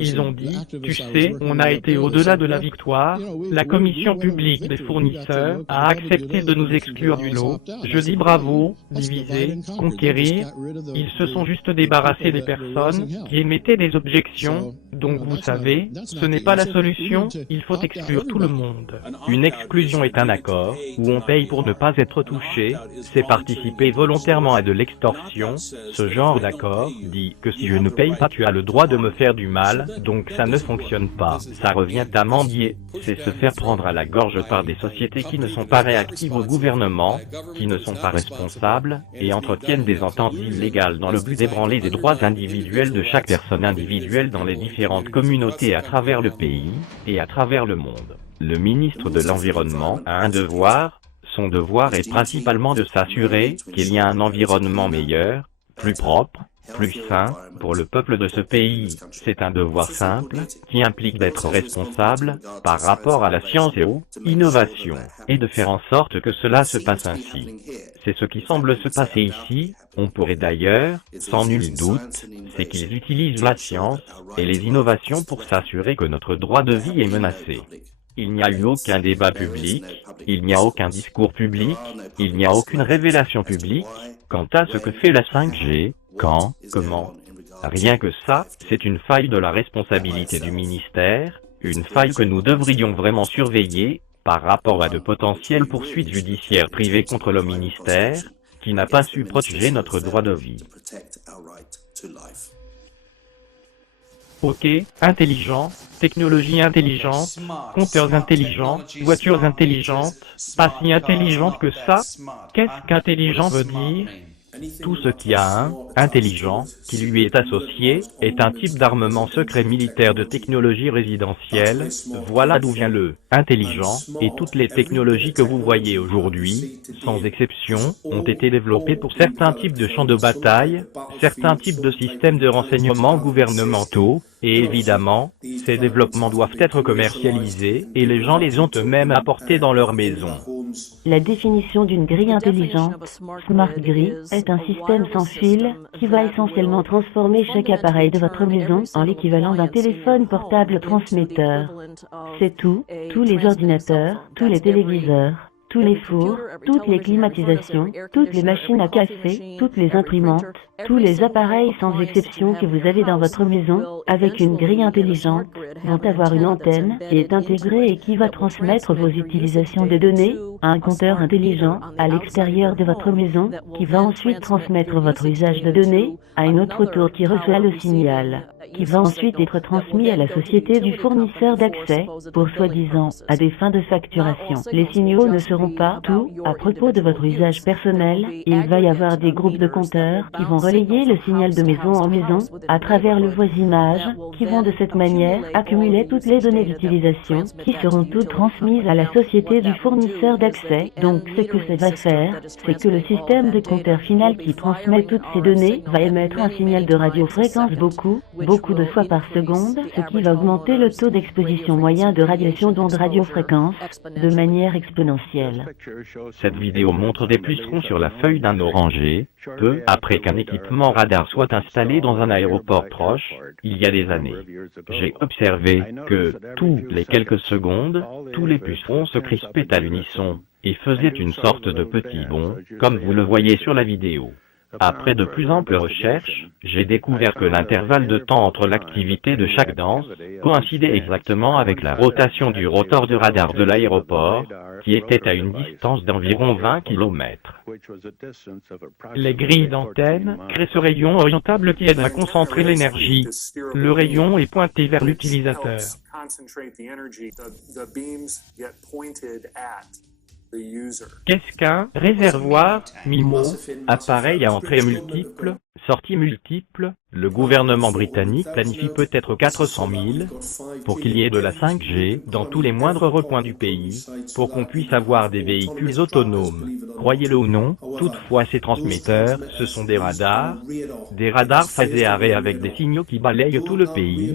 ils ont dit, tu sais, on a été au-delà de la victoire, la commission publique des fournisseurs a accepté de nous exclure du lot, je dis bravo, diviser, conquérir, ils se sont juste débarrassés des personnes qui émettaient des objections, donc vous savez, ce n'est pas la solution, il faut exclure tout le monde. Une exclusion est un accord, où on paye pour ne pas être touché, c'est participer volontairement à de l'extorsion. Ce genre d'accord dit que si je ne paye pas tu as le droit de me faire du mal, donc ça ne fonctionne pas. Ça revient à mendier, c'est se faire prendre à la gorge par des sociétés qui ne sont pas réactives au gouvernement, qui ne sont pas responsables, et entretiennent des ententes illégales dans le but d'ébranler les droits individuels de chaque personne individuelle dans les différentes communautés à travers le pays, et à travers le monde. Le ministre de l'Environnement a un devoir. Son devoir est principalement de s'assurer qu'il y a un environnement meilleur, plus propre, plus sain, pour le peuple de ce pays. C'est un devoir simple, qui implique d'être responsable, par rapport à la science et aux innovations, et de faire en sorte que cela se passe ainsi. C'est ce qui semble se passer ici, on pourrait d'ailleurs, sans nul doute, c'est qu'ils utilisent la science, et les innovations pour s'assurer que notre droit de vie est menacé. Il n'y a eu aucun débat public, il n'y a aucun discours public, il n'y a aucune révélation publique, quant à ce que fait la 5G, quand, comment. Rien que ça, c'est une faille de la responsabilité du ministère, une faille que nous devrions vraiment surveiller, par rapport à de potentielles poursuites judiciaires privées contre le ministère, qui n'a pas su protéger notre droit de vie. Ok, intelligent, technologie intelligente, compteurs intelligents, voitures intelligentes, pas si intelligentes que ça. Qu'est-ce qu'intelligent veut dire? Tout ce qui a un intelligent qui lui est associé est un type d'armement secret militaire de technologie résidentielle. Voilà d'où vient le intelligent, et toutes les technologies que vous voyez aujourd'hui, sans exception, ont été développées pour certains types de champs de bataille, certains types de systèmes de renseignement gouvernementaux, et évidemment, ces développements doivent être commercialisés, et les gens les ont eux-mêmes apportés dans leur maison. La définition d'une grille intelligente, Smart Grid, est un système sans fil qui va essentiellement transformer chaque appareil de votre maison en l'équivalent d'un téléphone portable transmetteur. C'est tout, tous les ordinateurs, tous les téléviseurs, tous les fours, toutes les climatisations, toutes les machines à café, toutes les imprimantes, tous les appareils sans exception que vous avez dans votre maison, avec une grille intelligente, vont avoir une antenne qui est intégrée et qui va transmettre vos utilisations de données à un compteur intelligent à l'extérieur de votre maison, qui va ensuite transmettre votre usage de données à une autre tour qui reçoit le signal, qui va ensuite être transmis à la société du fournisseur d'accès, pour soi-disant, à des fins de facturation. Les signaux ne seront pas tout à propos de votre usage personnel, il va y avoir des groupes de compteurs qui vont relayer le signal de maison en maison, à travers le voisinage, qui vont de cette manière accumuler toutes les données d'utilisation, qui seront toutes transmises à la société du fournisseur d'accès. Donc ce que ça va faire, c'est que le système de compteur final qui transmet toutes ces données va émettre un signal de radiofréquence beaucoup de fois par seconde, ce qui va augmenter le taux d'exposition moyen de radiation d'ondes radiofréquences de manière exponentielle. Cette vidéo montre des pucerons sur la feuille d'un oranger, peu après qu'un équipement radar soit installé dans un aéroport proche, il y a des années. J'ai observé que, tous les quelques secondes, tous les pucerons se crispaient à l'unisson, et faisaient une sorte de petit bond, comme vous le voyez sur la vidéo. Après de plus amples recherches, j'ai découvert que l'intervalle de temps entre l'activité de chaque danse coïncidait exactement avec la rotation du rotor de radar de l'aéroport, qui était à une distance d'environ 20 km. Les grilles d'antenne créent ce rayon orientable qui aide à concentrer l'énergie. Le rayon est pointé vers l'utilisateur. Qu'est-ce qu'un réservoir MIMO, appareil à entrée multiple, sortie multiple, Le gouvernement britannique planifie peut-être 400 000 pour qu'il y ait de la 5G dans tous les moindres recoins du pays, pour qu'on puisse avoir des véhicules autonomes. Croyez-le ou non, toutefois ces transmetteurs, ce sont des radars phasés arrêt avec des signaux qui balayent tout le pays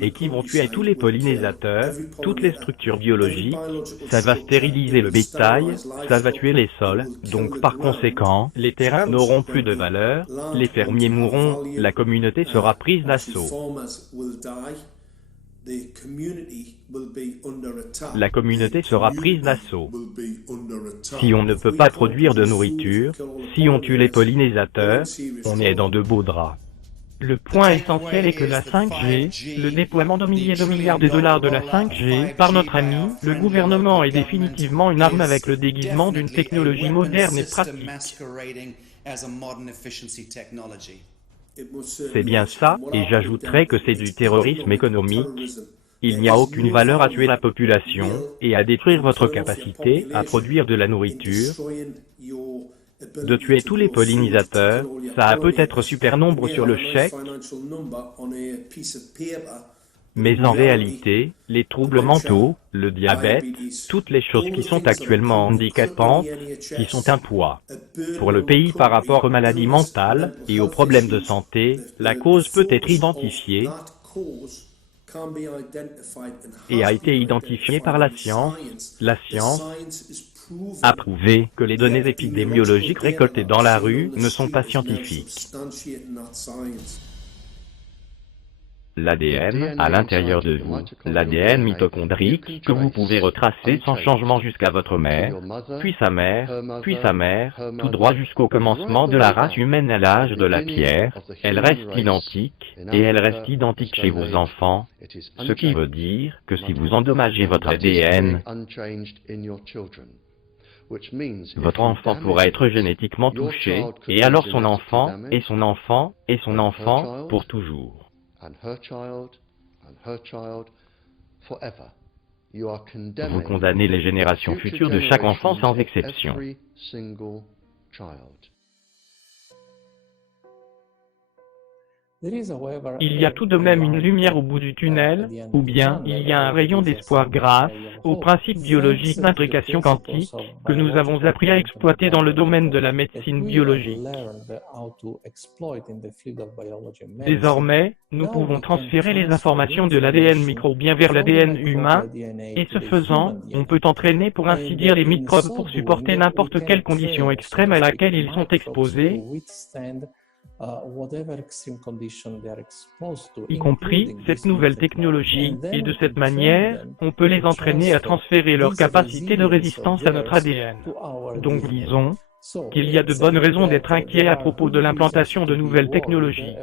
et qui vont tuer tous les pollinisateurs, toutes les structures biologiques, ça va stériliser le bétail, ça va tuer les sols, donc par conséquent, les terrains n'auront plus de valeur, les fermiers mourront, la communauté sera prise d'assaut. La communauté sera prise d'assaut. Si on ne peut pas produire de nourriture, si on tue les pollinisateurs, on est dans de beaux draps. Le point essentiel est que la 5G, le déploiement de milliers de milliards de dollars de la 5G par notre ami, le gouvernement est définitivement une arme avec le déguisement d'une technologie moderne et pratique. C'est bien ça, et j'ajouterais que c'est du terrorisme économique. Il n'y a aucune valeur à tuer la population et à détruire votre capacité à produire de la nourriture. De tuer tous les pollinisateurs, ça a peut-être super nombre sur le chèque, mais en réalité, les troubles mentaux, le diabète, toutes les choses qui sont actuellement handicapantes, qui sont un poids pour le pays par rapport aux maladies mentales et aux problèmes de santé, la cause peut être identifiée et a été identifiée par la science. La science a prouvé que les données épidémiologiques récoltées dans la rue ne sont pas scientifiques. L'ADN, à l'intérieur de vous, l'ADN mitochondrique, que vous pouvez retracer sans changement jusqu'à votre mère, puis sa mère, tout droit jusqu'au commencement de la race humaine à l'âge de la pierre, elle reste identique, et elle reste identique chez vos enfants, ce qui veut dire que si vous endommagez votre ADN, votre enfant pourra être génétiquement touché, et alors son enfant, et son enfant, et son enfant, pour toujours. Vous condamnez les générations futures de chaque enfant sans exception. Il y a tout de même une lumière au bout du tunnel, ou bien il y a un rayon d'espoir grâce au principe biologique d'intrication quantique que nous avons appris à exploiter dans le domaine de la médecine biologique. Désormais, nous pouvons transférer les informations de l'ADN microbien vers l'ADN humain, et ce faisant, on peut entraîner pour ainsi dire les microbes pour supporter n'importe quelle condition extrême à laquelle ils sont exposés, y compris cette nouvelle technologie, et de cette manière, on peut les entraîner à transférer leur capacité de résistance à notre ADN. Donc disons qu'il y a de bonnes raisons d'être inquiet à propos de l'implantation de nouvelles technologies.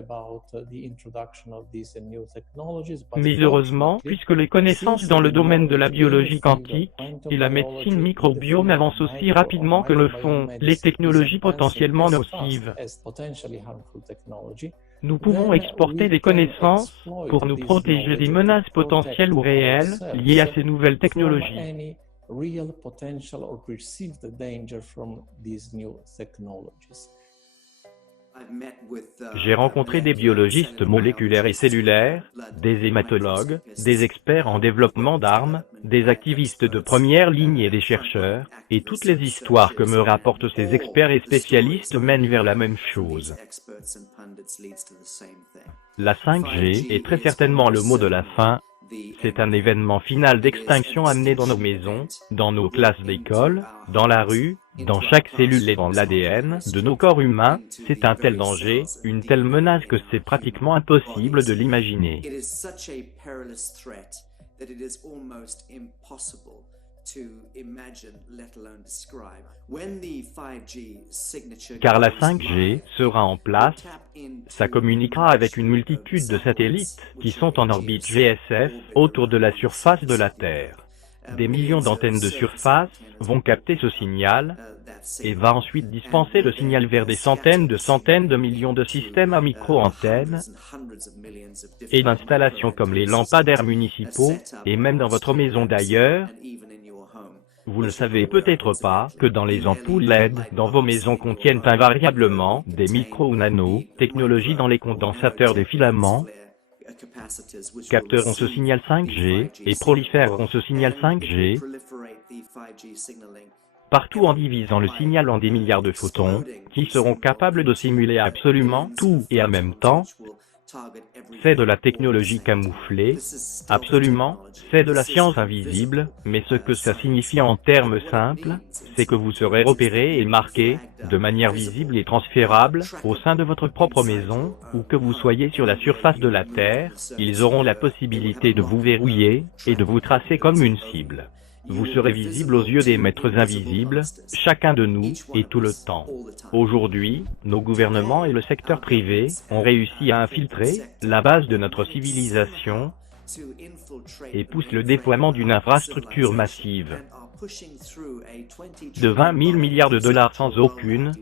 Mais heureusement, puisque les connaissances dans le domaine de la biologie quantique et la médecine microbiome avancent aussi rapidement que le font les technologies potentiellement nocives, nous pouvons exporter des connaissances pour nous protéger des menaces potentielles ou réelles liées à ces nouvelles technologies. J'ai rencontré des biologistes moléculaires et cellulaires, des hématologues, des experts en développement d'armes, des activistes de première ligne et des chercheurs, et toutes les histoires que me rapportent ces experts et spécialistes mènent vers la même chose. La 5G est très certainement le mot de la fin. C'est un événement final d'extinction amené dans nos maisons, dans nos classes d'école, dans la rue, dans chaque cellule et dans l'ADN de nos corps humains. C'est un tel danger, une telle menace que c'est pratiquement impossible de l'imaginer. Car la 5G sera en place, ça communiquera avec une multitude de satellites qui sont en orbite GSF autour de la surface de la Terre. Des millions d'antennes de surface vont capter ce signal et va ensuite dispenser le signal vers des centaines de millions de systèmes à micro-antennes et d'installations comme les lampadaires municipaux et même dans votre maison d'ailleurs. Vous ne savez peut-être pas que dans les ampoules LED, dans vos maisons contiennent invariablement des micro ou nano, technologies dans les condensateurs des filaments, capteront ce signal 5G et proliféreront ce signal 5G partout en divisant le signal en des milliards de photons, qui seront capables de simuler absolument tout et en même temps. C'est de la technologie camouflée, absolument, c'est de la science invisible, mais ce que ça signifie en termes simples, c'est que vous serez repéré et marqué, de manière visible et transférable, au sein de votre propre maison, ou que vous soyez sur la surface de la Terre, ils auront la possibilité de vous verrouiller, et de vous tracer comme une cible. Vous serez visible aux yeux des maîtres invisibles, chacun de nous, et tout le temps. Aujourd'hui, nos gouvernements et le secteur privé ont réussi à infiltrer la base de notre civilisation et poussent le déploiement d'une infrastructure massive de 20 000 milliards de dollars sans aucune,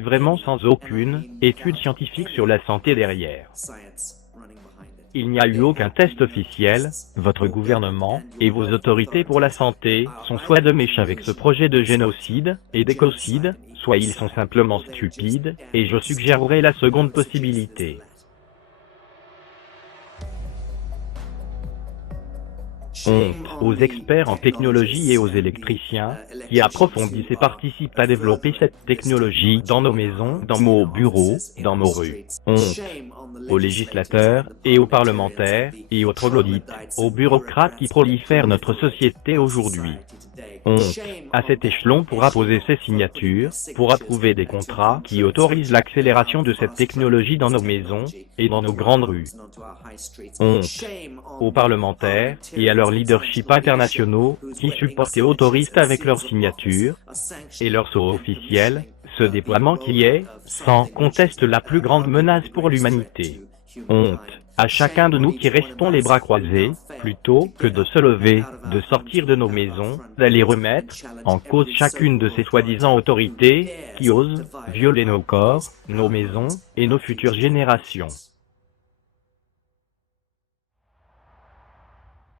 vraiment sans aucune, étude scientifique sur la santé derrière. Il n'y a eu aucun test officiel, votre gouvernement et vos autorités pour la santé sont soit de mèche avec ce projet de génocide et d'écocide, soit ils sont simplement stupides, et je suggérerais la seconde possibilité. Honte aux experts en technologie et aux électriciens qui approfondissent et participent à développer cette technologie dans nos maisons, dans nos bureaux, dans nos rues. Honte aux législateurs et aux parlementaires et aux troglodytes, aux bureaucrates qui prolifèrent notre société aujourd'hui. Honte à cet échelon pour apposer ses signatures, pour approuver des contrats qui autorisent l'accélération de cette technologie dans nos maisons et dans nos grandes rues. Honte aux parlementaires et à leurs leaderships internationaux qui supportent et autorisent avec leurs signatures et leurs sceaux officiels ce déploiement qui est, sans conteste, la plus grande menace pour l'humanité. Honte à chacun de nous qui restons les bras croisés, plutôt que de se lever, de sortir de nos maisons, d'aller remettre en cause chacune de ces soi-disant autorités qui osent violer nos corps, nos maisons et nos futures générations.